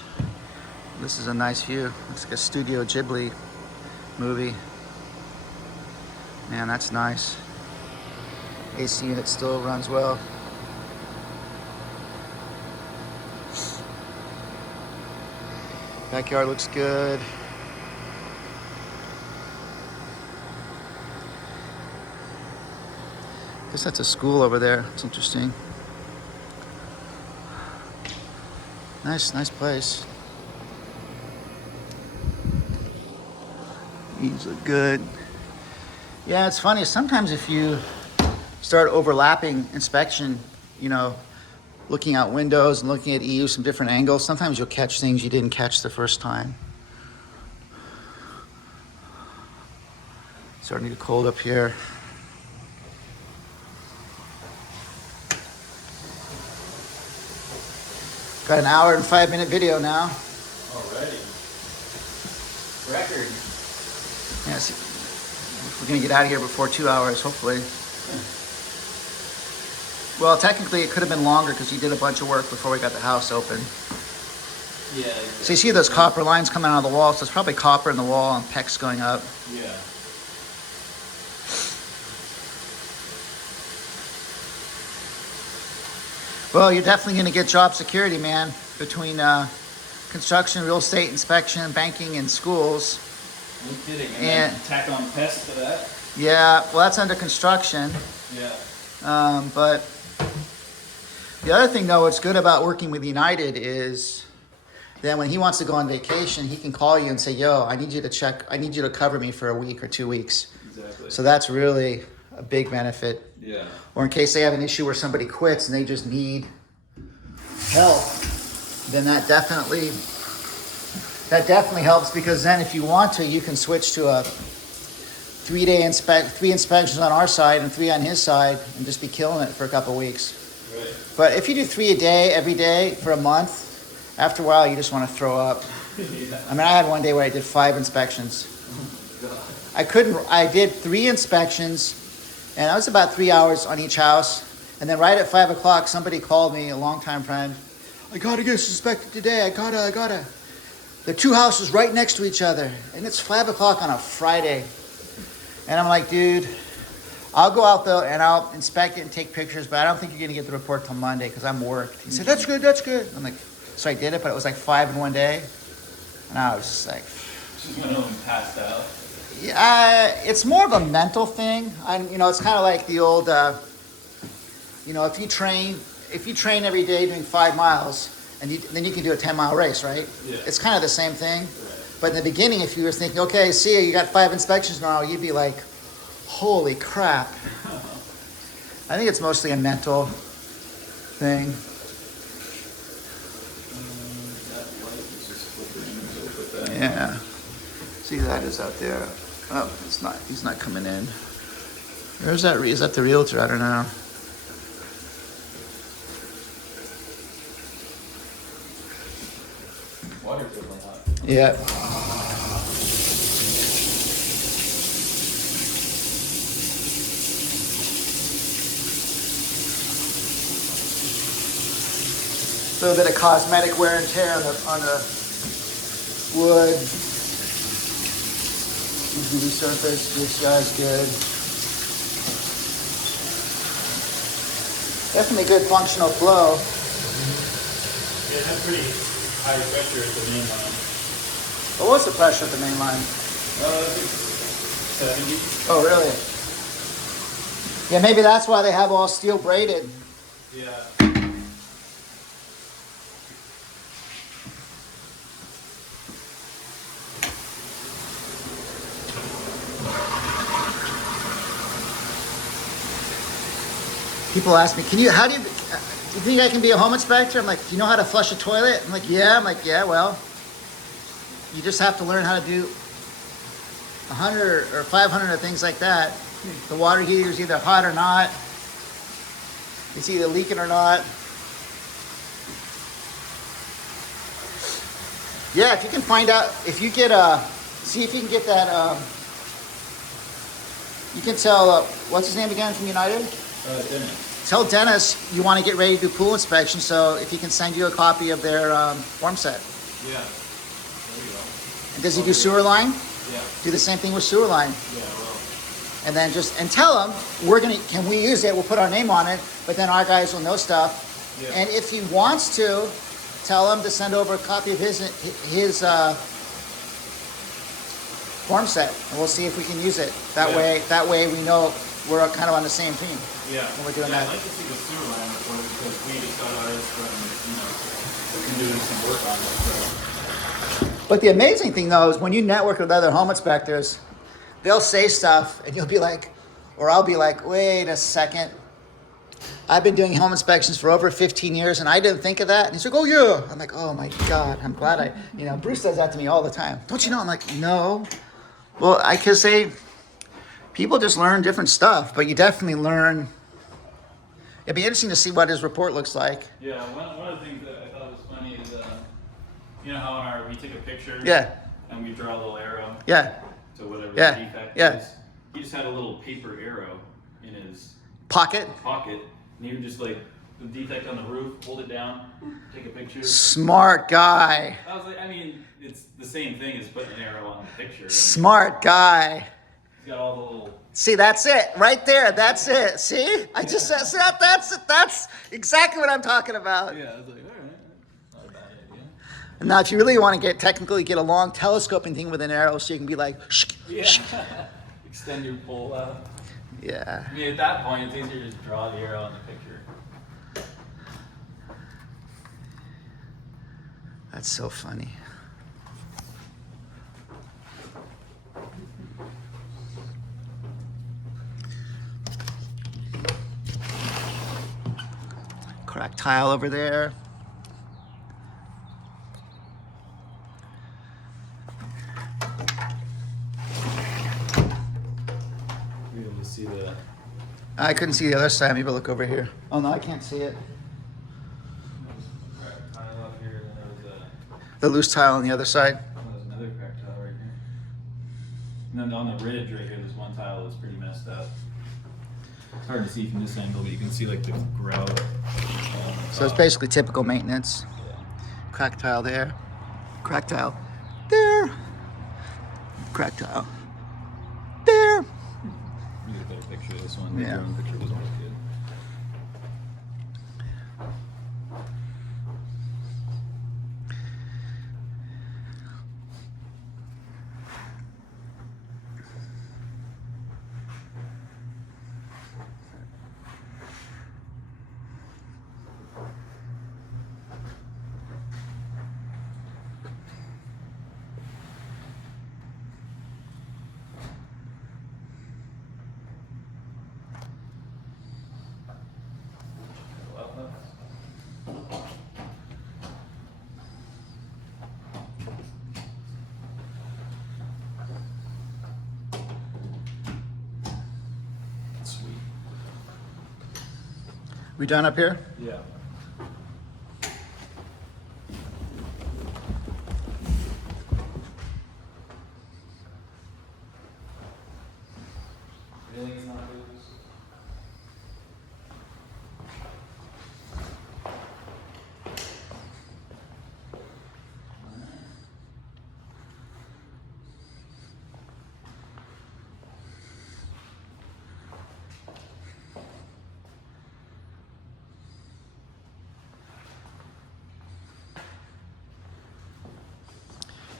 This is a nice view. Looks like a Studio Ghibli movie. Man, that's nice. AC unit still runs well. Backyard looks good. Guess that's a school over there. It's interesting. Nice place. These look good. Yeah, it's funny. Sometimes if you start overlapping inspection, you know, looking out windows and looking at EU from different angles, sometimes you'll catch things you didn't catch the first time. Starting to get cold up here. Got an hour and 5-minute video now. Already. Record. Yeah, see, we're gonna get out of here before 2 hours, hopefully. Well, technically it could have been longer because you did a bunch of work before we got the house open. Yeah. So you see those copper lines coming out of the wall, so it's probably copper in the wall and PEX going up. Yeah. Well, you're definitely gonna get job security, man, between construction, real estate inspection, banking, and schools. No kidding. And And- then tack on pests to that. Yeah, well, that's under construction. Yeah. But the other thing, though, what's good about working with United is then when he wants to go on vacation, he can call you and say, yo, I need you to cover me for a week or 2 weeks. Exactly. So that's really a big benefit. Yeah. Or in case they have an issue where somebody quits and they just need help, then that definitely helps, because then if you want to, you can switch to a 3 inspections on our side and 3 on his side and just be killing it for a couple weeks. Right. But if you do 3 a day, every day for a month, after a while you just want to throw up. Yeah. I mean, I had one day where I did 5 inspections. God. I did 3 inspections, and that was about 3 hours on each house. And then right at 5 o'clock, somebody called me, a longtime friend. I gotta get suspected today. I gotta. The 2 houses right next to each other, and it's 5 o'clock on a Friday. And I'm like, dude, I'll go out though and I'll inspect it and take pictures, but I don't think you're gonna get the report till Monday because I'm worked. He said, that's good. I'm like, so I did it, but it was like 5 in one day. And I was just like, Just went home and passed out. yeah, it's more of a mental thing. It's kind of like the old, if you train every day doing 5 miles, and then you can do a 10-mile race, right? Yeah. It's kind of the same thing. Right. But in the beginning, if you were thinking, okay, see you got 5 inspections now, you'd be like, holy crap. I think it's mostly a mental thing. That light is just flickering until we put that. Yeah. See, that is out there. Oh, it's not. He's not coming in. Where's that? Is that the realtor? I don't know. Water's really hot. Yeah. A little bit of cosmetic wear and tear on the wood. UV surface, this guy's good. Definitely good functional flow. Yeah, it had pretty high pressure at the main line. What was the pressure at the main line? I think 70. Oh, really? Yeah, maybe that's why they have all steel braided. Yeah. People ask me, do you think I can be a home inspector? I'm like, do you know how to flush a toilet? I'm like, yeah, well, you just have to learn how to do 100 or 500 of things like that. The water heater is either hot or not. It's either leaking or not. Yeah, if you can find out, if you get see if you can get that, you can tell, what's his name again from United? Dennis. Tell Dennis you want to get ready to do pool inspection, so if he can send you a copy of their form set. Yeah. There you go. And does he do sewer line? Yeah. Do the same thing with sewer line. Yeah, well. and then and tell them can we use it? We'll put our name on it, but then our guys will know stuff. Yeah. And if he wants to, tell him to send over a copy of his form set, and we'll see if we can use it. That way we know we're kind of on the same team. Yeah. When we're doing I'd that. like to see the sewer line report because we just got ours from, doing some work on it. So. But the amazing thing though is when you network with other home inspectors, they'll say stuff and you'll be like, or I'll be like, wait a second. I've been doing home inspections for over 15 years and I didn't think of that. And he's like, oh yeah. I'm like, oh my God, I'm glad Bruce does that to me all the time. Don't you know? I'm like, no. Well, people just learn different stuff, but you definitely learn. It'd be interesting to see what his report looks like. Yeah, one of the things that I thought was funny is, you know how we take a picture and we draw a little arrow to whatever the defect is? He just had a little paper arrow in his pocket, and he would just like, the defect on the roof, hold it down, take a picture. Smart guy. I was like, it's the same thing as putting an arrow on the picture. Smart guy. He's got all the little... See, that's it right there. That's it. See, I just said that's exactly what I'm talking about. Yeah, I was like, all right, not a bad idea. And now, if you really want to get a long telescoping thing with an arrow, so you can be like, Extend your pole out. Yeah. At that point, it's easier to just draw the arrow on the picture. That's so funny. Cracked tile over there. Be able to see the... I couldn't see the other side. Maybe look over here. Oh no, I can't see it. cracked tile up here, and then there was The loose tile on the other side. there's another cracked tile right here. And then on the ridge right here, there's one tile that's pretty messed up. It's hard to see from this angle, but you can see like the grout. So it's basically typical maintenance. Yeah. Cracked tile there. Cracked tile there. Cracked tile there. Let me get a better picture of this one. Yeah. The drone picture doesn't look good. Sweet. We done up here? Yeah. Railing's not loose.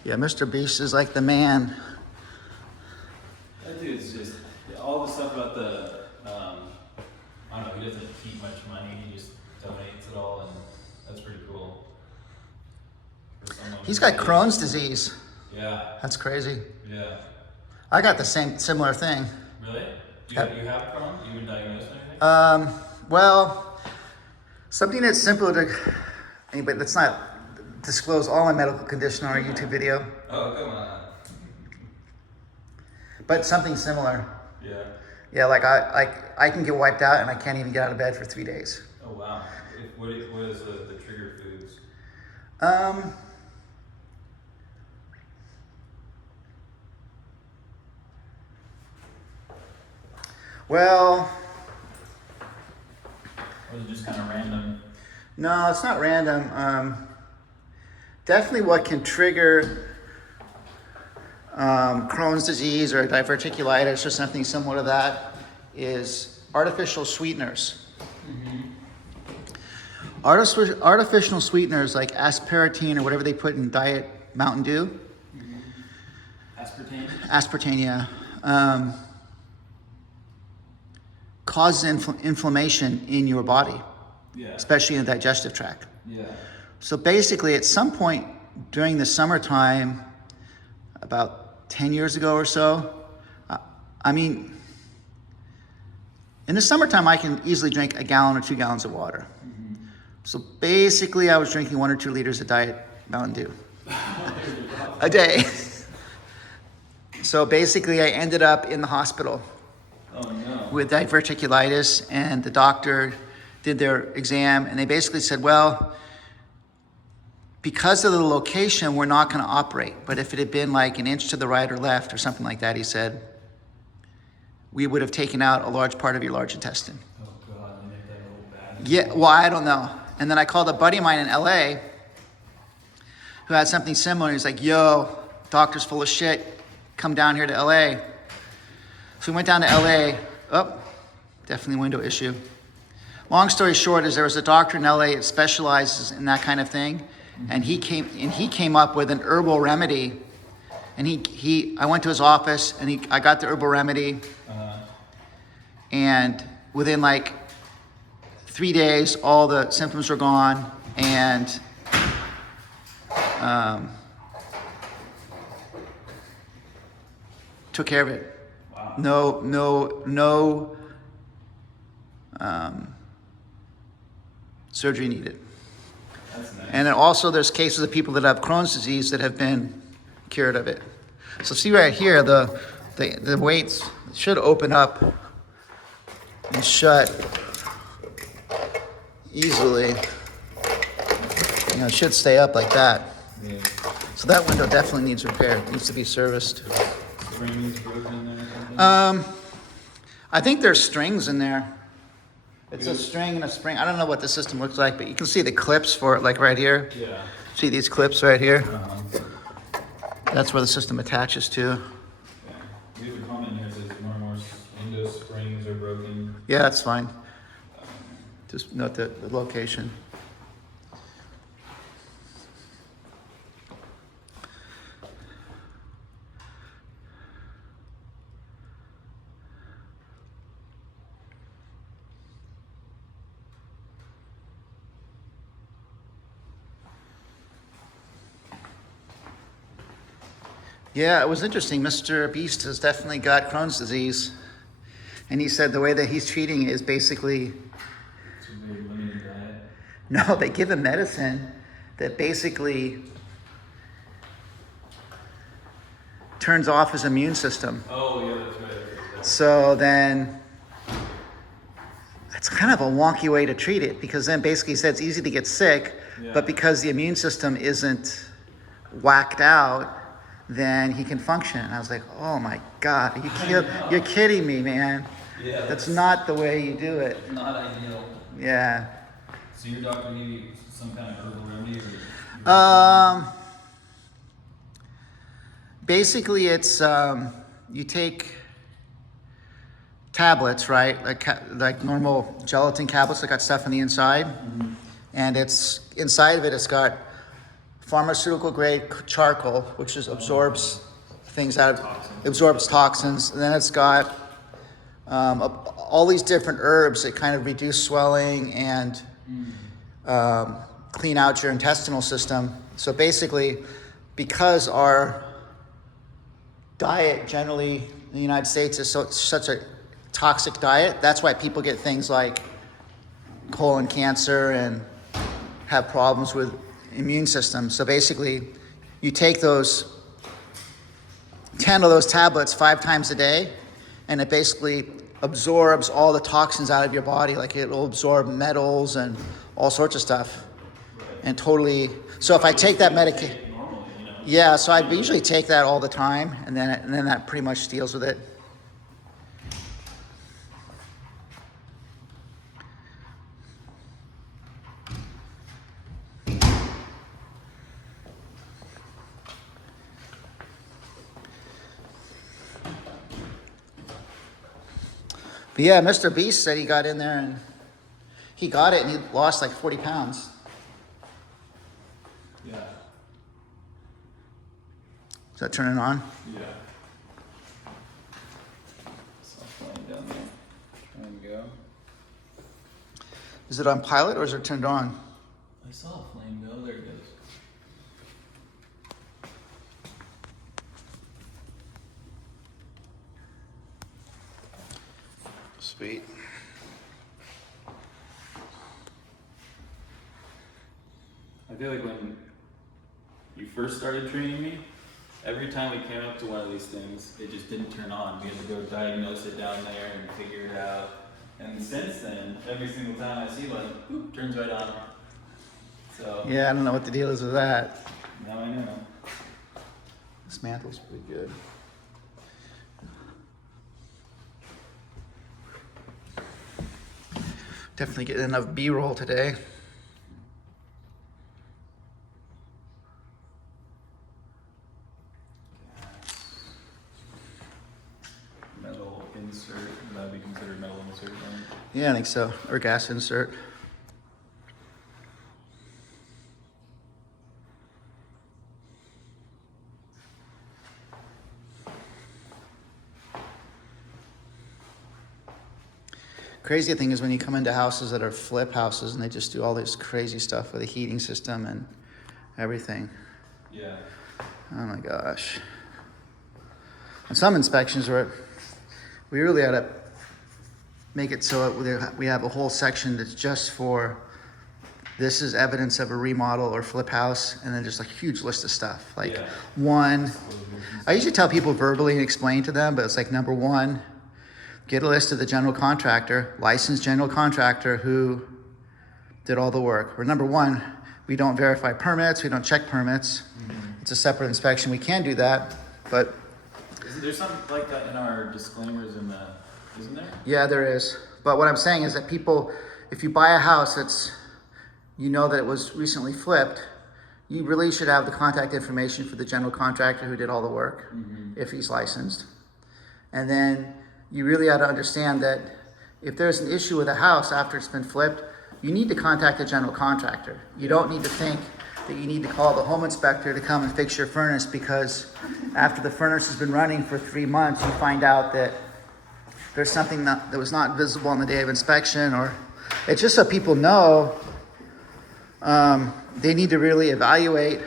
Yeah, Mr. Beast is like the man. That dude's just all the stuff about the I don't know, he doesn't keep much money, he just donates it all, and that's pretty cool. For someone He's who got really- Crohn's disease. Yeah, That's crazy. yeah. I got the similar thing. Really? You Yep. have Crohn's? You been diagnosed with anything? Well, something that's simple to anybody. Let's not disclose all my medical condition on our YouTube video, Oh, come on. but something similar. Yeah. Yeah, like I can get wiped out and I can't even get out of bed for 3 days. Oh, wow. What is the trigger foods? Well, Or is it just kind of random? no, it's not random. Definitely what can trigger Crohn's disease or diverticulitis or something similar to that is artificial sweeteners. Artificial sweeteners like aspartame or whatever they put in Diet Mountain Dew. Aspartame? Aspartame, yeah. Causes inflammation in your body, Yeah. especially in the digestive tract. Yeah. So basically, at some point during the summertime, about 10 years ago or so, I mean, in the summertime, I can easily drink a gallon or 2 gallons of water. So basically, I was drinking 1 or 2 liters of Diet Mountain Dew a day. So basically, I ended up in the hospital Oh no. with diverticulitis, and the doctor did their exam, and they basically said, well, because of the location, we're not going to operate. But if it had been like an inch to the right or left or something like that, he said, we would have taken out a large part of your large intestine. Oh god, they make that whole bad. Yeah, well, I don't know. And then I called a buddy of mine in LA who had something similar. He's like, yo, doctor's full of shit. Come down here to LA. So we went down to LA. Oh, definitely window issue. Long story short is there was a doctor in LA that specializes in that kind of thing. And he came up with an herbal remedy. And I went to his office and I got the herbal remedy. And within like 3 days, all the symptoms were gone, and took care of it. Wow. No surgery needed. That's nice. And then also there's cases of people that have Crohn's disease that have been cured of it. So see right here, the weights should open up and shut easily. You know, it should stay up like that. Yeah. So that window definitely needs repair. It needs to be serviced. Framing's broken in there or something? I think there's strings in there. It's a string and a spring. I don't know what the system looks like, but you can see the clips for it, like right here. Yeah. See these clips right here? Uh-huh. That's where the system attaches to. Yeah. We have a comment here that says more and more window springs are broken. Yeah, that's fine. Just note the location. Yeah, it was interesting. Mr. Beast has definitely got Crohn's disease. And he said the way that he's treating it is basically, It's a very limited diet. no, they give him medicine that basically turns off his immune system. Oh yeah, that's right. That's So then it's kind of a wonky way to treat it, because then basically he said it's easy to get sick, Yeah. but because the immune system isn't whacked out, then he can function. And I was like, oh my God, you're kidding me, man. Yeah, That's not the way you do it. not ideal. Yeah. So your doctor gave you some kind of herbal remedy, or? Basically it's, you take tablets, right? Like normal gelatin tablets that got stuff on the inside. Mm-hmm. And it's, inside of it, it's got pharmaceutical grade charcoal, which just absorbs things out of, absorbs toxins. And then it's got all these different herbs that kind of reduce swelling and clean out your intestinal system. So basically, because our diet generally in the United States is such a toxic diet, that's why people get things like colon cancer and have problems with immune system. So basically, you take those 10 of those tablets 5 times a day, and it basically absorbs all the toxins out of your body. Like it'll absorb metals and all sorts of stuff. And totally, so if I take that medication, Normally, you know. yeah, so I usually take that all the time, and then that pretty much deals with it. But yeah, Mr. Beast said he got in there and he got it and he lost like 40 pounds. Yeah. Is that turning on? Yeah. Saw a flame down there. Try and go. Is it on pilot or is it turned on? I saw a flame go. There it goes. Sweet. I feel like when you first started training me, every time we came up to one of these things, it just didn't turn on. We had to go diagnose it down there and figure it out. And since then, every single time I see one, boop, turns right on. So Yeah, I don't know what the deal is with that. now I know. This mantle's pretty good. Definitely getting enough B-roll today. Metal insert, would that be considered metal insert? Right? Yeah, I think so. Or gas insert. Crazy thing is when you come into houses that are flip houses and they just do all this crazy stuff with a heating system and everything. Yeah. Oh my gosh. On some inspections where we really ought to make it so we have a whole section that's just for this is evidence of a remodel or flip house, and then just a huge list of stuff. Like Yeah. one, I usually tell people verbally and explain to them, but it's like number one, get a list of the general contractor, licensed general contractor who did all the work. Or number one, we don't verify permits, we don't check permits. It's a separate inspection. We can do that, but Isn't there something like that in our disclaimers in the, isn't there? yeah, there is. But what I'm saying is that people, if you buy a house that's, you know that it was recently flipped, you really should have the contact information for the general contractor who did all the work, if he's licensed. And then you really ought to understand that if there's an issue with a house after it's been flipped, you need to contact the general contractor. You don't need to think that you need to call the home inspector to come and fix your furnace because after the furnace has been running for 3 months, you find out that there's something that was not visible on the day of inspection, or it's just so people know they need to really evaluate,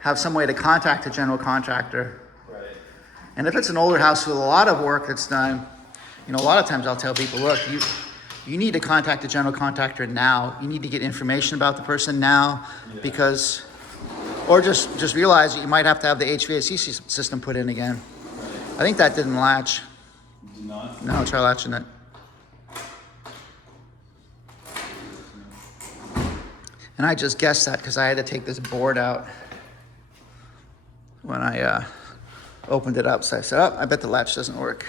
have some way to contact the general contractor. Right. And if it's an older house with a lot of work that's done, you know, a lot of times I'll tell people, look, you need to contact the general contractor now. You need to get information about the person now, because, or just realize that you might have to have the HVAC system put in again. I think that didn't latch. Did not? No, try latching it. And I just guessed that because I had to take this board out when I opened it up. So I said, oh, I bet the latch doesn't work.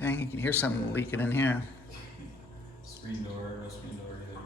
Dang, you can hear something leaking in here. Screen door, no screen door either.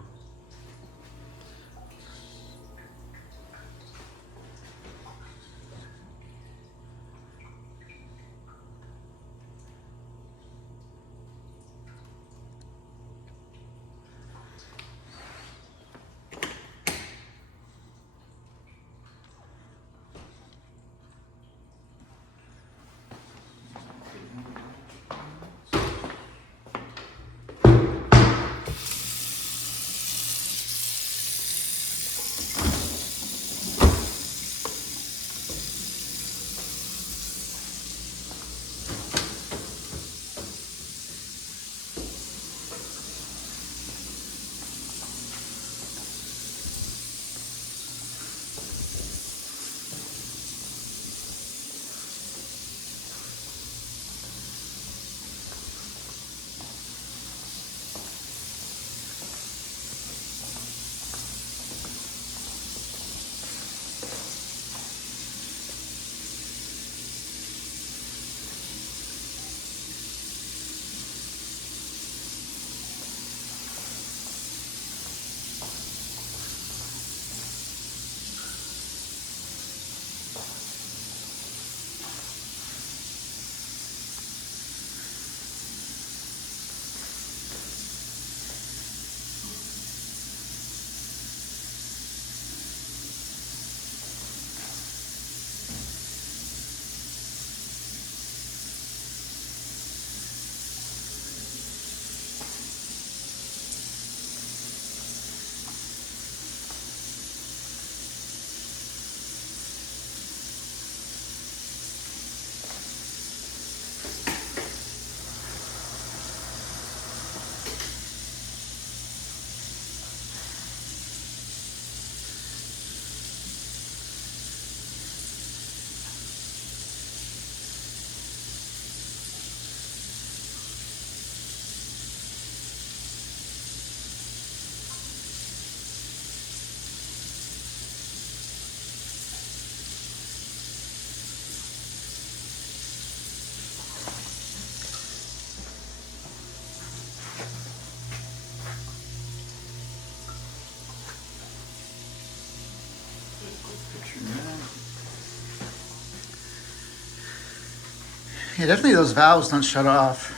Yeah, definitely those valves don't shut off.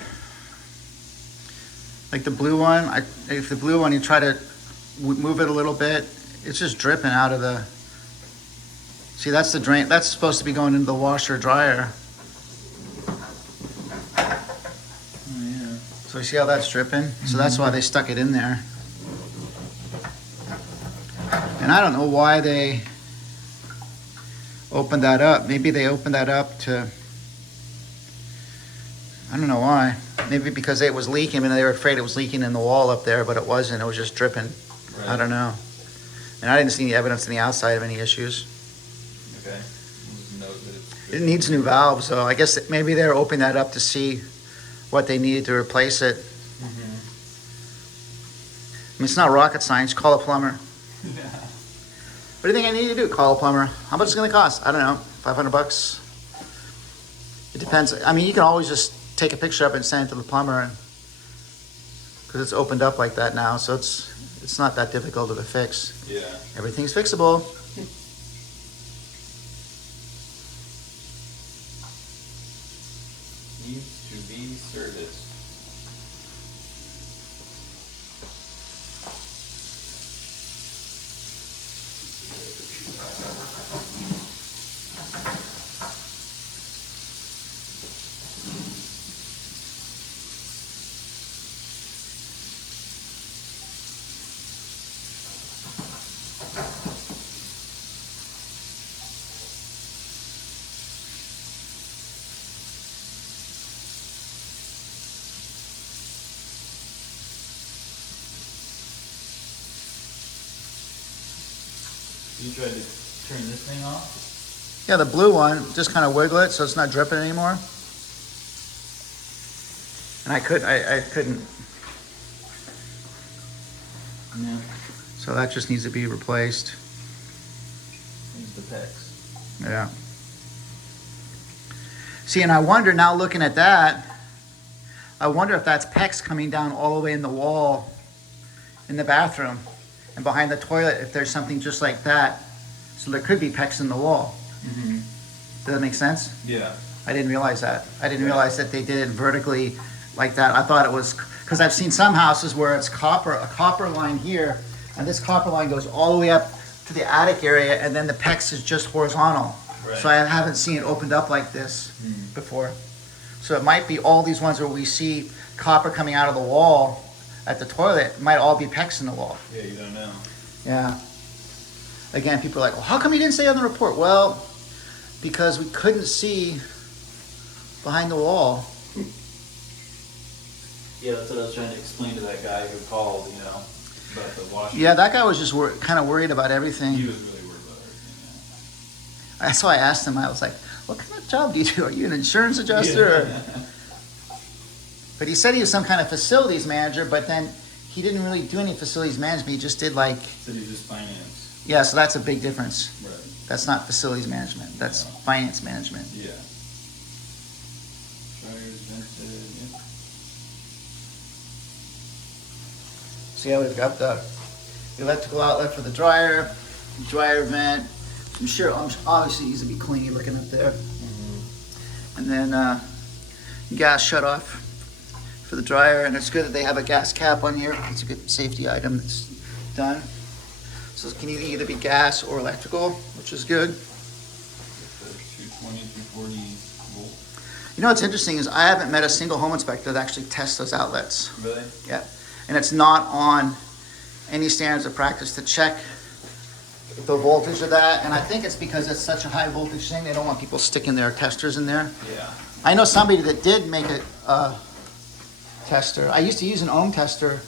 Like the blue one, if the blue one, you try to move it a little bit, it's just dripping out of the, see, that's the drain, that's supposed to be going into the washer dryer. Oh, yeah. So you see how that's dripping? So that's why they stuck it in there. And I don't know why they opened that up. Maybe they opened that up to, I don't know why. Maybe because it was leaking and they were afraid it was leaking in the wall up there, but it wasn't. It was just dripping. Right. I don't know. And I didn't see any evidence on the outside of any issues. Okay. We'll note that it's It needs new valves, so I guess maybe they're opening that up to see what they needed to replace it. Mm-hmm. I mean, it's not rocket science. Call a plumber. Yeah. What do you think I need to do? Call a plumber. How much is it going to cost? I don't know. $500. It depends. I mean, you can always just take a picture of it and send it to the plumber, because it's opened up like that now, so it's not that difficult of a fix. Yeah. Everything's fixable. Needs to be serviced. You tried to turn this thing off? Yeah, the blue one, just kind of wiggle it so it's not dripping anymore. And I couldn't. Yeah. So that just needs to be replaced. Needs the pecs. Yeah. See, and I wonder now looking at that, I wonder if that's PEX coming down all the way in the wall in the bathroom and behind the toilet, if there's something just like that. So there could be PEX in the wall. Mm-hmm. Does that make sense? Yeah. I didn't realize that. I didn't realize that they did it vertically like that. I thought it was, because I've seen some houses where it's copper, a copper line here, and this copper line goes all the way up to the attic area, and then the PEX is just horizontal. Right. So I haven't seen it opened up like this before. So it might be all these ones where we see copper coming out of the wall at the toilet, it might all be PEX in the wall. Yeah, you don't know. Yeah. Again, people are like, well, how come you didn't say on the report? Well, because we couldn't see behind the wall. Yeah, that's what I was trying to explain to that guy who called, you know, about the washer. Yeah, that guy was just kind of worried about everything. He was really worried about everything, That's why I asked him, I was like, what kind of job do you do? Are you an insurance adjuster? yeah. But he said he was some kind of facilities manager, but then he didn't really do any facilities management. He just did like, Said he just finance. yeah, so that's a big difference. Right. That's not facilities management. That's finance management. Yeah. Dryers vented, yep. So yeah, we've got the electrical outlet for the dryer vent. I'm sure, obviously needs to be clean, looking up there. And then gas shut off for the dryer, and it's good that they have a gas cap on here. It's a good safety item that's done. So it can either be gas or electrical, which is good. 220, 240 volt. You know what's interesting is I haven't met a single home inspector that actually tests those outlets. Really? Yeah, and it's not on any standards of practice to check the voltage of that, and I think it's because it's such a high voltage thing, they don't want people sticking their testers in there. Yeah. I know somebody that did make a tester. I used to use an ohm tester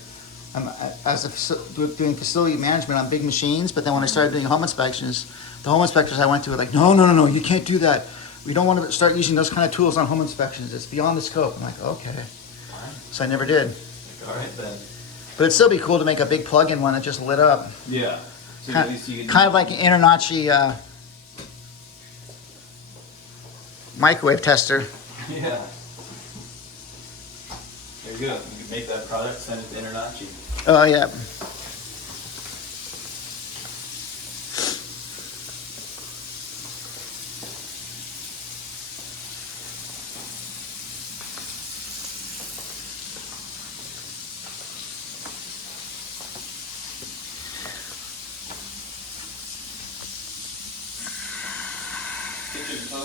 doing facility management on big machines, but then when I started doing home inspections, the home inspectors I went to were like, no, you can't do that. We don't want to start using those kind of tools on home inspections. It's beyond the scope. I'm like, okay. So I never did. All right then. But it'd still be cool to make a big plug-in one that just lit up. Yeah. So at least you can. Kind of like an Internachi microwave tester. Yeah. There you go. You can make that product, send it to Internachi. Oh, yeah.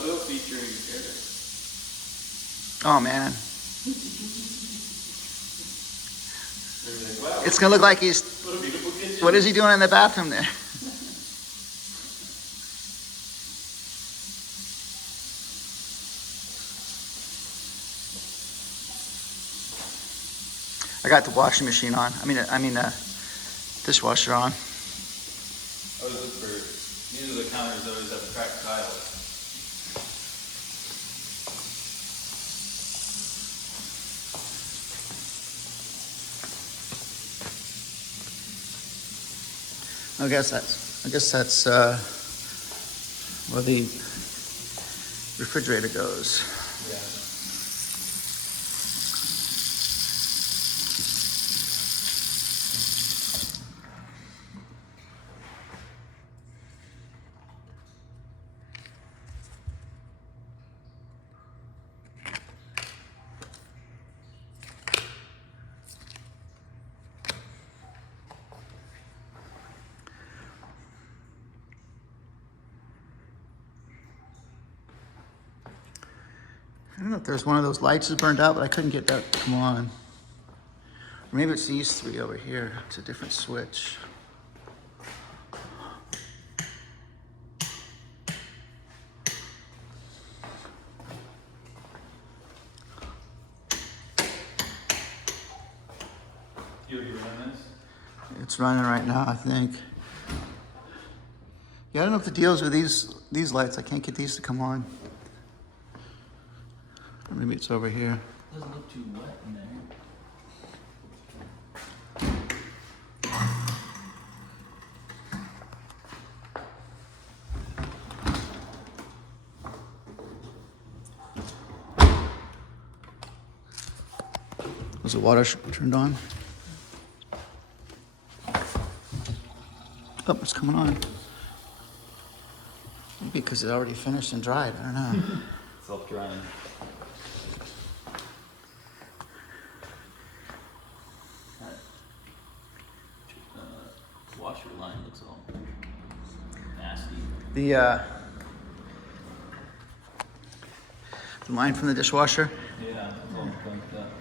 it'll feature your character. Oh man, They're like, wow, it's gonna look like he's. what a beautiful kitchen. What is he doing in the bathroom there? I got the washing machine on. I mean, dishwasher on. I always look for, these are the counters that always have the cracked tiles. I guess that's where the refrigerator goes. Yeah. I don't know if there's one of those lights is burned out, but I couldn't get that to come on. Or maybe it's these three over here. It's a different switch. You run this? It's running right now, I think. Yeah, I don't know if the deal's with these lights. I can't get these to come on. Or maybe it's over here. Doesn't look too wet in there. Was the water turned on? Oh, it's coming on. Maybe because it already finished and dried. I don't know. Self-drying. Washer line looks all nasty. The line from the dishwasher. Yeah, it's all bunked up.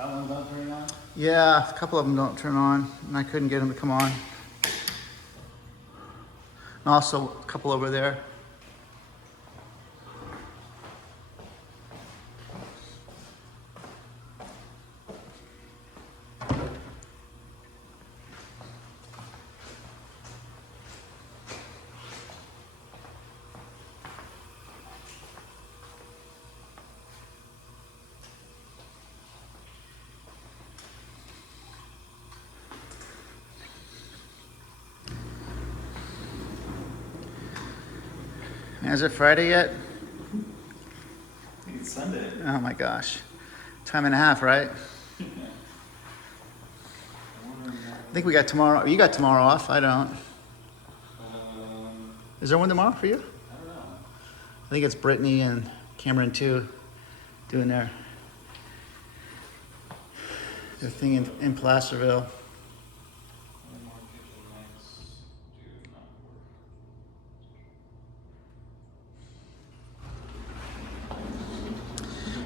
That one about to turn on? Yeah, a couple of them don't turn on, and I couldn't get them to come on. And also a couple over there. Is it Friday yet? I think it's Sunday. Oh my gosh. Time and a half, right? I think we got tomorrow. You got tomorrow off. I don't. Is there one tomorrow for you? I don't know. I think it's Brittany and Cameron too, doing their thing in Placerville.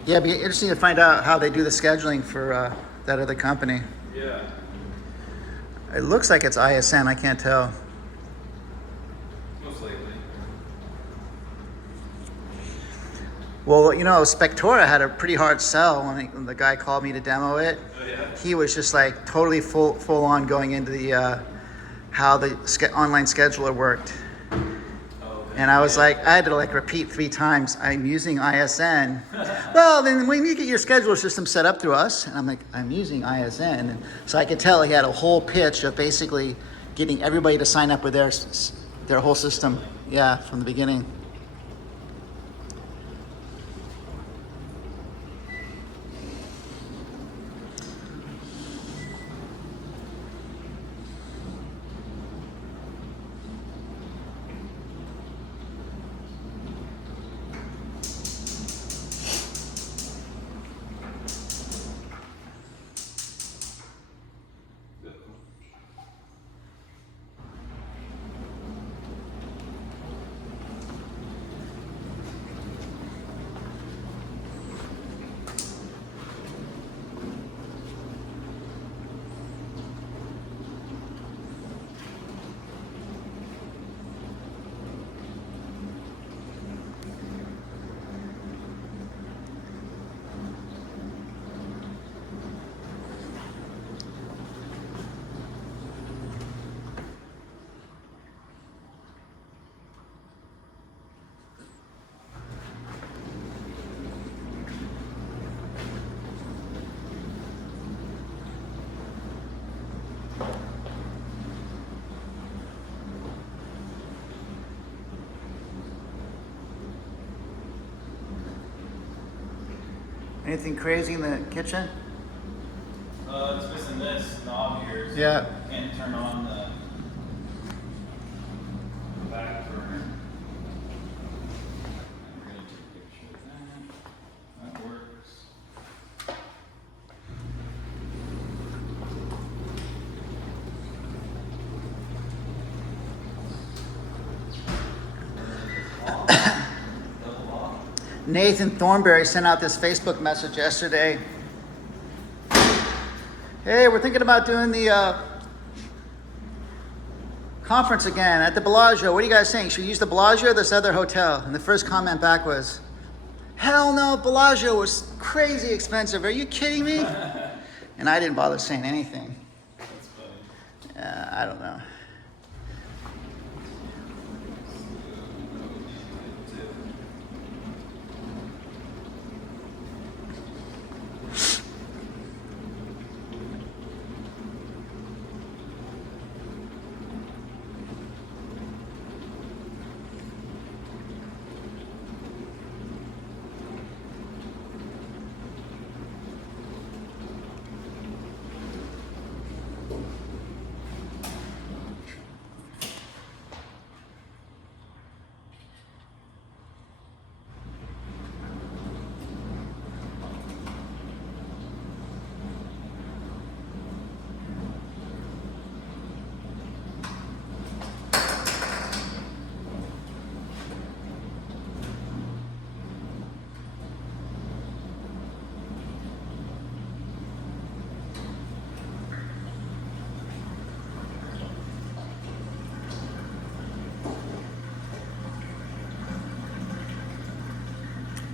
Yeah, it'd be interesting to find out how they do the scheduling for that other company. Yeah. It looks like it's ISN. I can't tell. Most likely. Well, you know, Spectora had a pretty hard sell when the guy called me to demo it. Oh yeah. He was just like totally full on going into the how the online scheduler worked. Oh, And I was like, I had to like repeat 3 times, I'm using ISN. Well, then when you get your scheduler system set up through us, and I'm like, I'm using ISN. And so I could tell he had a whole pitch of basically getting everybody to sign up with their whole system. Yeah, from the beginning. Anything crazy in the kitchen? It's missing this knob here, so Yeah. I can't turn on the back burner. We're gonna take a picture of that. That works. Double lock. Nathan Thornberry sent out this Facebook message yesterday. Hey, we're thinking about doing the conference again at the Bellagio. What are you guys saying? Should we use the Bellagio or this other hotel? And the first comment back was, hell no, Bellagio was crazy expensive. Are you kidding me? And I didn't bother saying anything. That's funny. I don't know.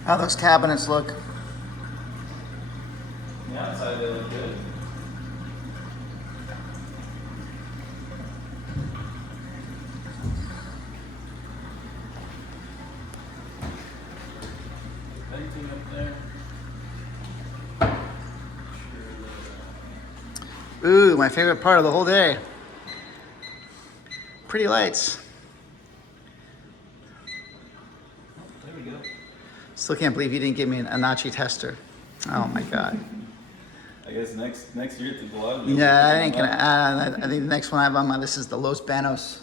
How those cabinets look. The outside they look good. Venting up there. Ooh, my favorite part of the whole day. Pretty lights. There we go. Still can't believe you didn't give me an Anachi tester. Oh my God. I guess next year at the Bellagio. Yeah, I ain't gonna. I think the next one I have on my list is the Los Banos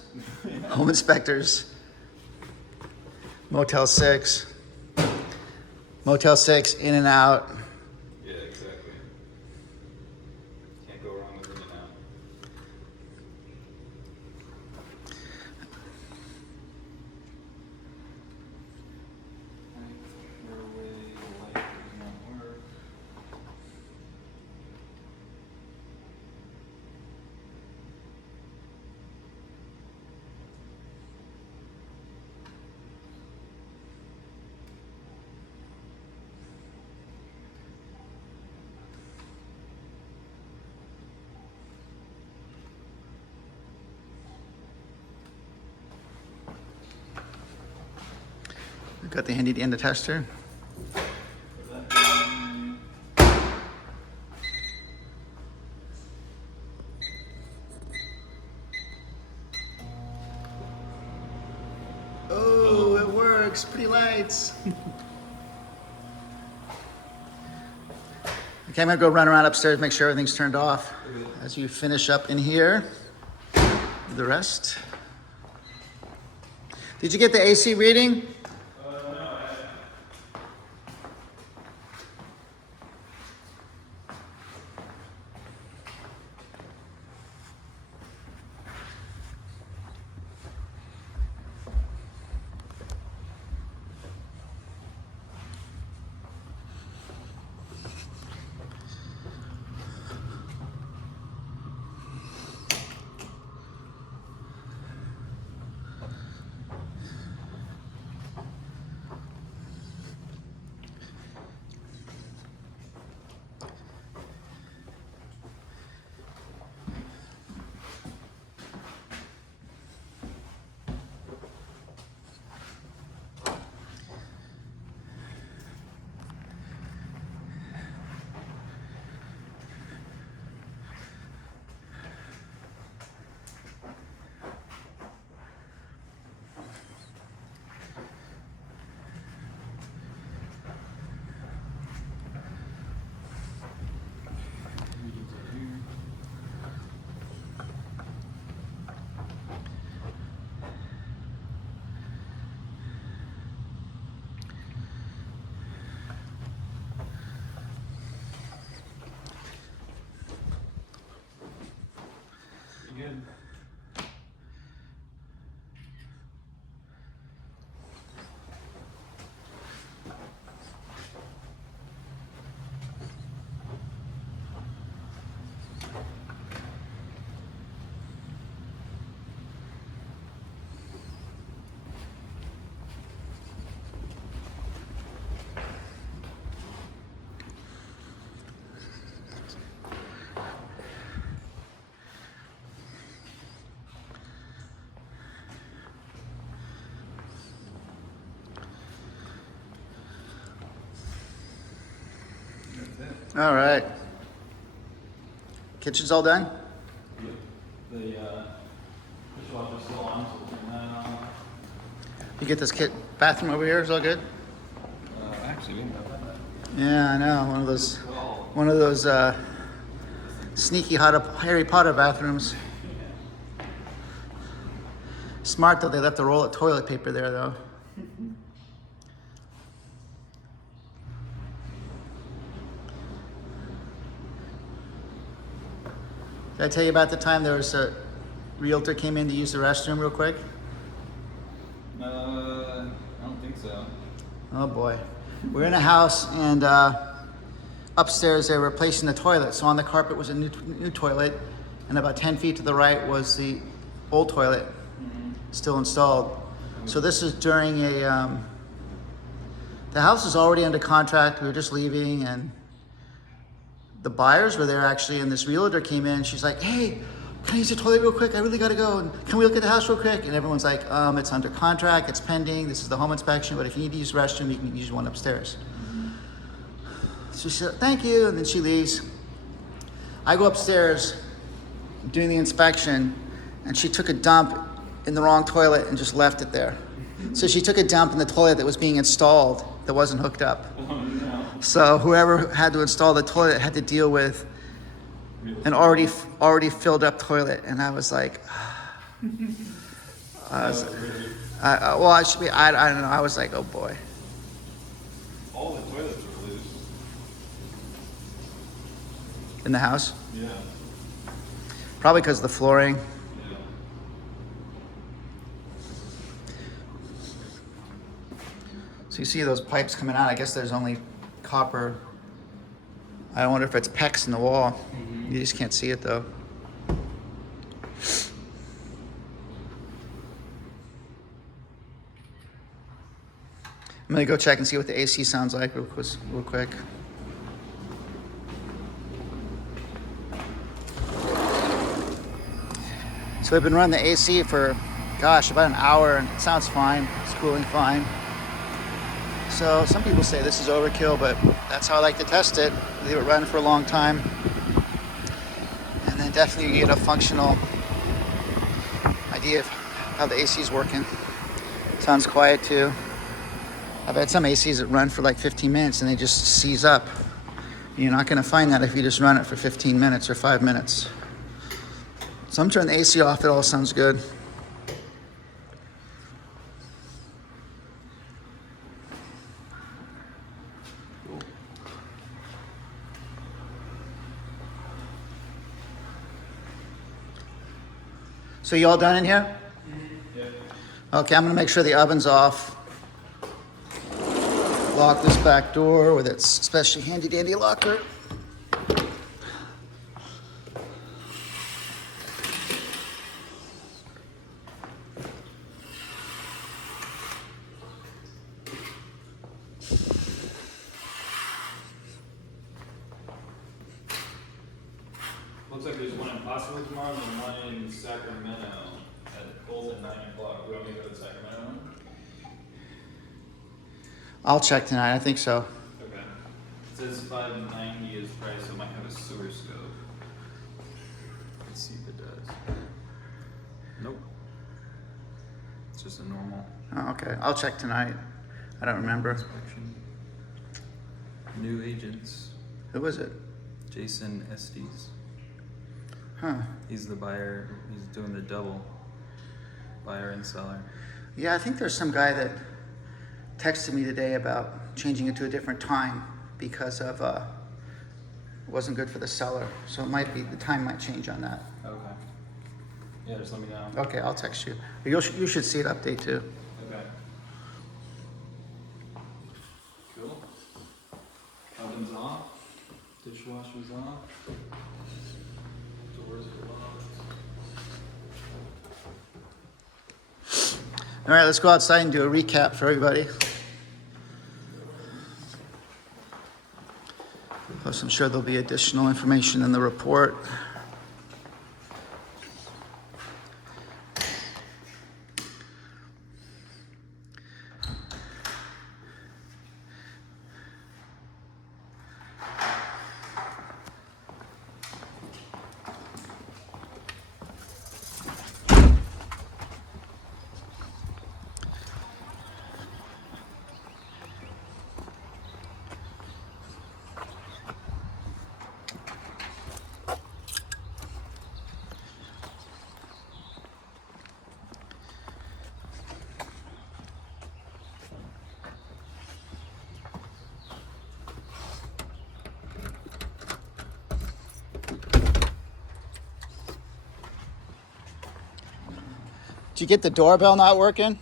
Home Inspectors. Motel 6. Motel 6, in and out. Yeah, exactly. Can't go wrong with in and out. Light does not work. We've got the handy dandy tester. Oh, it works. Pretty lights. Okay, I'm gonna go run around upstairs, make sure everything's turned off. As you finish up in here, the rest. Did you get the AC reading? Good. All right. Kitchen's all done? The dishwasher's still on, so we'll turn that on. You get this bathroom over here, is all good? Actually, we didn't have that. Yeah, I know. One of those sneaky Harry Potter bathrooms. Smart though, they left a roll of toilet paper there though. Did I tell you about the time there was a realtor came in to use the restroom real quick? I don't think so. Oh boy. We're in a house and upstairs they were replacing the toilet. So on the carpet was a new toilet and about 10 feet to the right was the old toilet still installed. So this is during the house is already under contract. We were just leaving and the buyers were there actually, and this realtor came in. She's like, "Hey, can I use the toilet real quick? I really gotta go. And can we look at the house real quick?" And everyone's like, "It's under contract. It's pending. This is the home inspection. But if you need to use the restroom, you can use one upstairs." So she said, "Thank you," and then she leaves. I go upstairs, doing the inspection, and she took a dump in the wrong toilet and just left it there. So she took a dump in the toilet that was being installed that wasn't hooked up. Oh no. So whoever had to install the toilet had to deal with an already filled up toilet, and I was like, I don't know. I was like, oh boy. All the toilets were loose. In the house, Yeah. probably because of the flooring. Yeah. So you see those pipes coming out. I guess there's only copper. I wonder if it's PEX in the wall. You just can't see it though. I'm gonna go check and see what the AC sounds like real quick. So we've been running the AC for, gosh, about an hour, and it sounds fine. It's cooling fine. So some people say this is overkill, but that's how I like to test it. Leave it running for a long time. And then definitely you get a functional idea of how the AC is working. Sounds quiet too. I've had some ACs that run for like 15 minutes and they just seize up. You're not going to find that if you just run it for 15 minutes or 5 minutes. So I'm turning the AC off. It all sounds good. So you all done in here? Yeah. Okay, I'm gonna make sure the oven's off. Lock this back door with its specially handy dandy locker. Looks like there's one in Pottsville tomorrow and one in Sacramento at both at 9 o'clock. We want me to go to the Sacramento one? I'll check tonight, I think so. Okay. It says $590 is price, so it might have a sewer scope. Let's see if it does. Nope. It's just a normal Oh, okay, I'll check tonight. I don't remember. inspection. New agents. Who was it? Jason Estes. Huh. He's the buyer. He's doing the double buyer and seller. Yeah, I think there's some guy that texted me today about changing it to a different time because of it wasn't good for the seller. So it might be, the time might change on that. Okay. Yeah, just let me know. Okay, I'll text you. You should see it update too. Okay. Cool. Oven's off. Dishwasher's off. Doors are locked. All right, let's go outside and do a recap for everybody. Plus, I'm sure there'll be additional information in the report. Did you get the doorbell not working?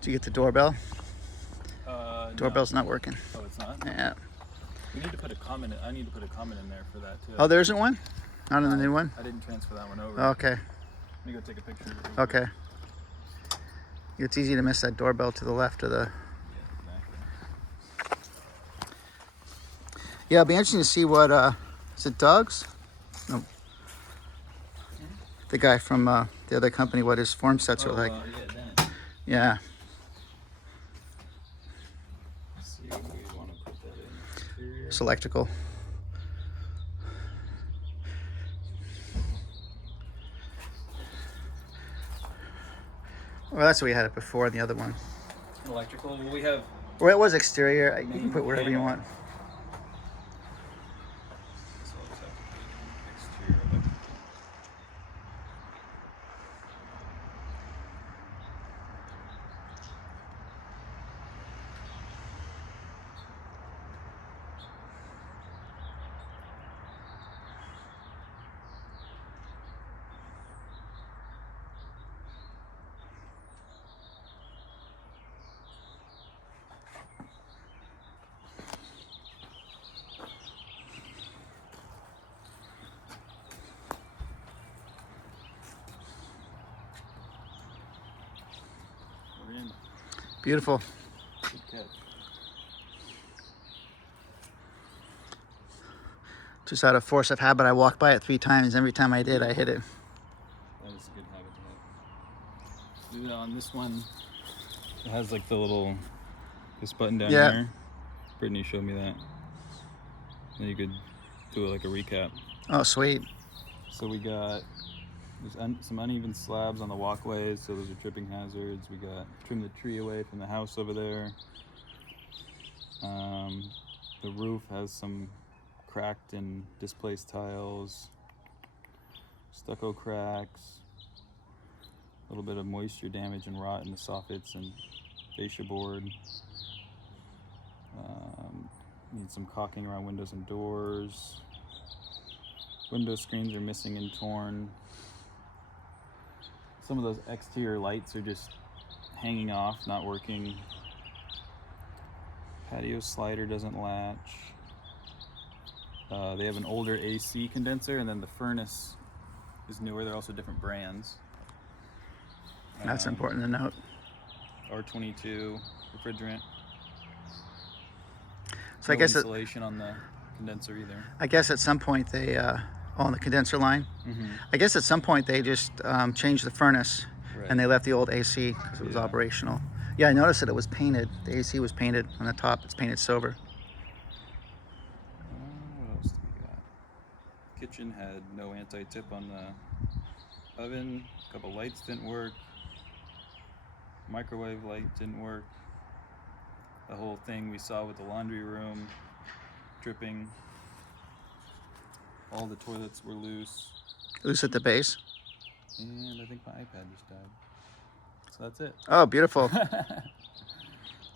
Did you get the doorbell? Doorbell's not working. Oh, it's not? Yeah. We need to put a comment. I need to put a comment in there for that too. Oh, there isn't one? Not in the new one? I didn't transfer that one over. Okay. Let me go take a picture of it. Okay. It's easy to miss that doorbell to the left of the... Yeah, exactly. Yeah, it'll be interesting to see what, is it Doug's? No. The guy from the other company, what his form sets are like. Yeah, then. Yeah. Let's see, we want to put that in. Interior. It's electrical. Well, that's what we had it before, the other one. Electrical. Well, we have. Or it was exterior. You can put wherever you want. So let's have exterior electrical. Beautiful. Good catch. Just out of force of habit, I walked by it 3 times. Every time I did, I hit it. That is a good habit to have. On this one, it has like this button down Yeah. here. Brittany showed me that. And you could do it like a recap. Oh, sweet. So we got some uneven slabs on the walkways, so those are tripping hazards. We got trim the tree away from the house over there. The roof has some cracked and displaced tiles, stucco cracks, a little bit of moisture damage and rot in the soffits and fascia board. Need some caulking around windows and doors. Window screens are missing and torn. Some of those exterior lights are just hanging off, not working. Patio slider doesn't latch. They have an older AC condenser, and then the furnace is newer. They're also different brands. That's important to note. R22 refrigerant. So No I guess insulation on the condenser either. I guess at some point they on the condenser line. I guess at some point they just changed the furnace, Right. and they left the old AC because it was Yeah. operational. Yeah, I noticed that it was painted. The AC was painted on the top. It's painted silver. What else do we got? Kitchen had no anti-tip on the oven. A couple lights didn't work. Microwave light didn't work. The whole thing we saw with the laundry room dripping. All the toilets were loose. Loose at the base. And I think my iPad just died. So that's it. Oh, beautiful.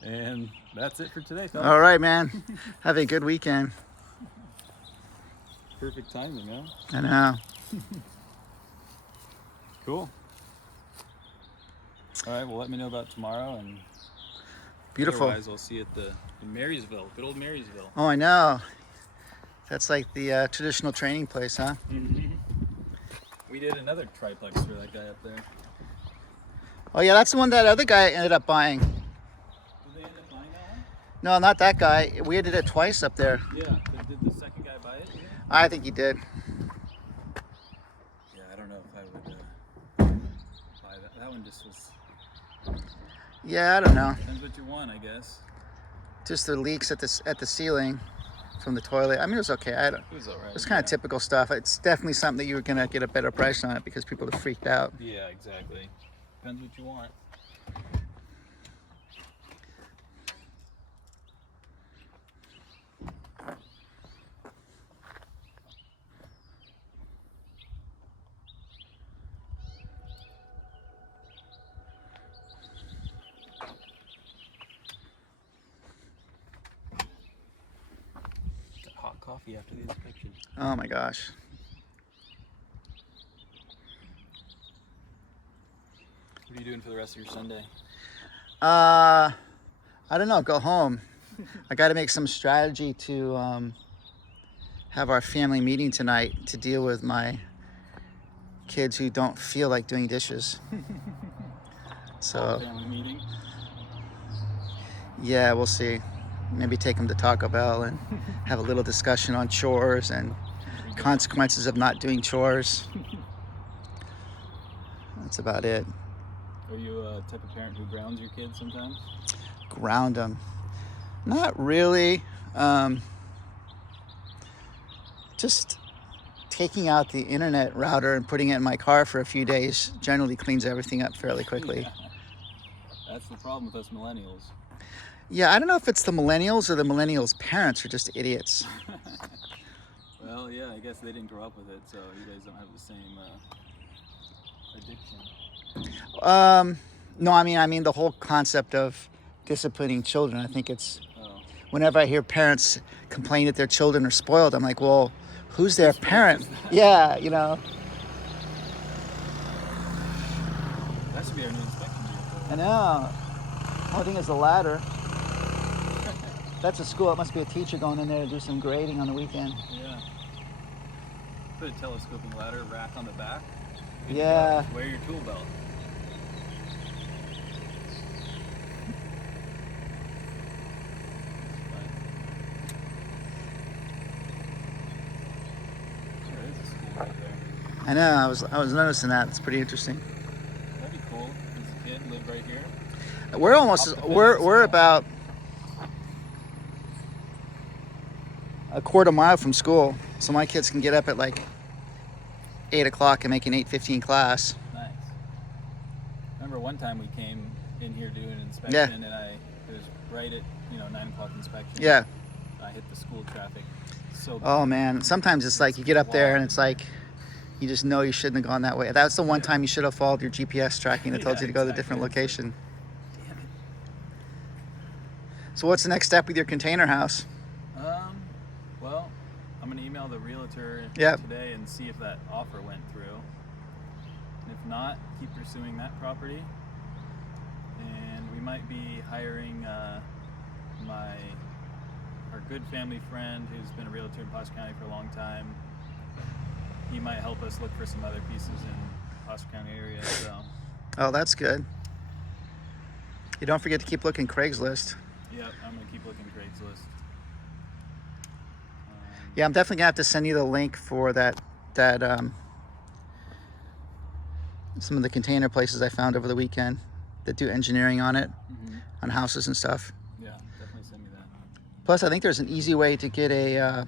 And that's it for today, fellas. All right, man. Have a good weekend. Perfect timing, man. I know. Cool. All right, well, let me know about tomorrow, and Beautiful. otherwise I'll see you at in Marysville, good old Marysville. Oh, I know. That's like the traditional training place, huh? We did another triplex for that guy up there. Oh, yeah, that's the one that other guy ended up buying. Did they end up buying that one? No, not that guy. We did it twice up there. Yeah. Did the second guy buy it? Yeah. I think he did. Yeah, I don't know if I would buy that. That one just was. Yeah, I don't know. Depends what you want, I guess. Just the leaks at the ceiling from the toilet. I mean, it was okay. It was alright. It's kind of typical stuff. It's definitely something that you were gonna get a better price on it because people are freaked out. Yeah, exactly. Depends what you want. Got hot coffee after the inspection. Oh my gosh. What are you doing for the rest of your Sunday? I don't know. Go home. I got to make some strategy to have our family meeting tonight to deal with my kids who don't feel like doing dishes. So Family meeting. yeah, we'll see. Maybe take them to Taco Bell and have a little discussion on chores and consequences of not doing chores. That's about it. Are you a type of parent who grounds your kids sometimes? Ground them. Not really. Just taking out the internet router and putting it in my car for a few days generally cleans everything up fairly quickly. That's the problem with us millennials. Yeah, I don't know if it's the millennials or the millennials' parents are just idiots. Well, yeah, I guess they didn't grow up with it, so you guys don't have the same addiction. No, I mean the whole concept of disciplining children. I think it's Oh. whenever I hear parents complain that their children are spoiled, I'm like, well, who's their parent? Yeah, you know. That should be our new inspection vehicle. I know. Only thing is the ladder. That's a school. It must be a teacher going in there to do some grading on the weekend. Yeah. Put a telescoping ladder rack on the back. Yeah. Wear your tool belt. I know. I was noticing that. It's pretty interesting. That'd be cool. As a kid, live right here. We're almost Off the fence we're is we're cool. about a quarter mile from school, so my kids can get up at like 8 o'clock and make an 8:15 class. Nice. Remember one time we came in here doing an inspection, Yeah. and it was right at 9 o'clock inspection. Yeah. I hit the school traffic. So Oh man. Sometimes it's like you get up there and it's like you just know you shouldn't have gone that way. That's the one Yeah. time you should have followed your GPS tracking that told Yeah, you to go to a exactly. different location. damn it. So what's the next step with your container house? Well, I'm gonna email the realtor Yep. today and see if that offer went through. And if not, keep pursuing that property. And we might be hiring our good family friend who's been a realtor in Placer County for a long time. He might help us look for some other pieces in Placer County area. So Oh, that's good. You don't forget to keep looking Craigslist. yep, I'm gonna keep looking Craigslist. Yeah, I'm definitely gonna have to send you the link for that some of the container places I found over the weekend that do engineering on it, on houses and stuff. Yeah, definitely send me that. Plus, I think there's an easy way to get a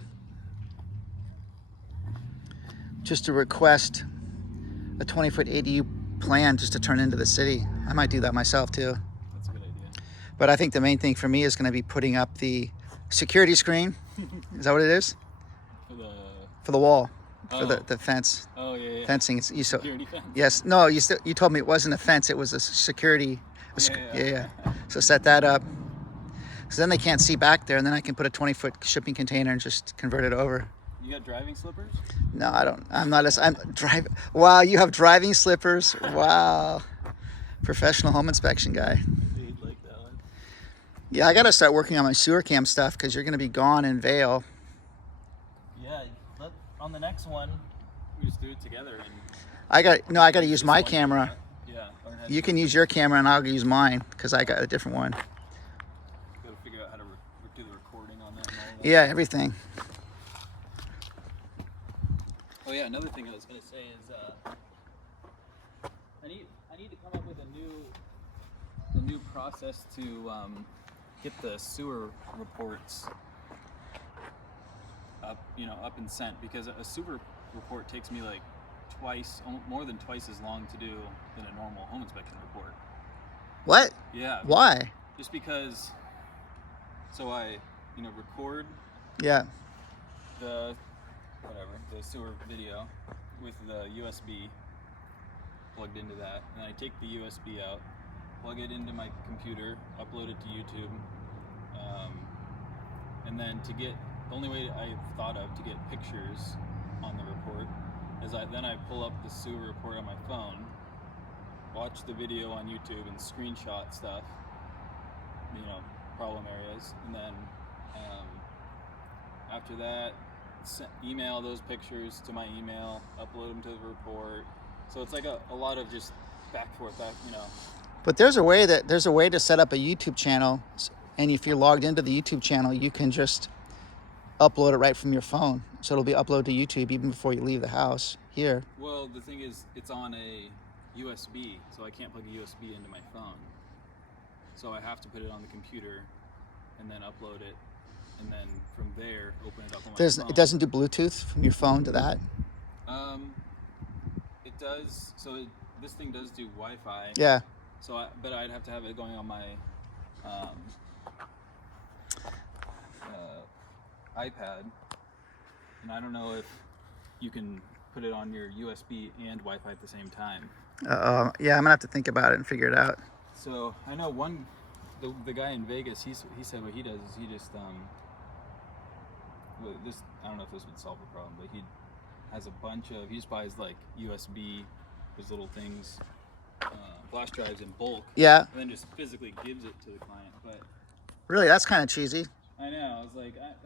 just to request a 20-foot ADU plan just to turn into the city. I might do that myself too. That's a good idea. But I think the main thing for me is going to be putting up the security screen. Is that what it is? For the wall, for the fence. Oh yeah. Fencing. It's Security fence. yes. No, you told me it wasn't a fence. It was a security. Yeah. So set that up. So then they can't see back there, and then I can put a 20-foot shipping container and just convert it over. You got driving slippers? No, I don't. I'm not. I'm driving. Wow, you have driving slippers. Wow, professional home inspection guy. You'd like that one. Yeah, I got to start working on my sewer cam stuff because you're going to be gone in Vail. Yeah, on the next one, we just do it together. And I got to use just my one camera. Yeah. You can use your camera and I'll use mine because I got a different one. Gotta figure out how to do the recording on that and all that. Yeah, everything. Oh yeah, another thing I was gonna say is I need to come up with a new process to get the sewer reports up and sent, because a sewer report takes me like more than twice as long to do than a normal home inspection report. What? Yeah. Why? Just because. So I record Yeah. the sewer video with the USB plugged into that, and I take the USB out, plug it into my computer, upload it to YouTube, and then the only way I've thought of to get pictures on the report is I pull up the sewer report on my phone, watch the video on YouTube and screenshot stuff, problem areas, and then after that email those pictures to my email, upload them to the report. So it's like a lot of just back and forth. But there's a way to set up a YouTube channel, and if you're logged into the YouTube channel, you can just upload it right from your phone. So it'll be uploaded to YouTube even before you leave the house here. Well, the thing is, it's on a USB, so I can't plug a USB into my phone. So I have to put it on the computer and then upload it, and then from there open it up on my phone. It doesn't do Bluetooth from your phone to that? It does. So this thing does do Wi-Fi. Yeah. So but I'd have to have it going on my iPad, and I don't know if you can put it on your USB and Wi-Fi at the same time. Yeah, I'm gonna have to think about it and figure it out. So I know the guy in Vegas. He said what he does is he just this, I don't know if this would solve the problem, but he has a bunch of, he just buys like USB, those little things, flash drives in bulk. Yeah. And then just physically gives it to the client. But Really, that's kind of cheesy. I know. I was like,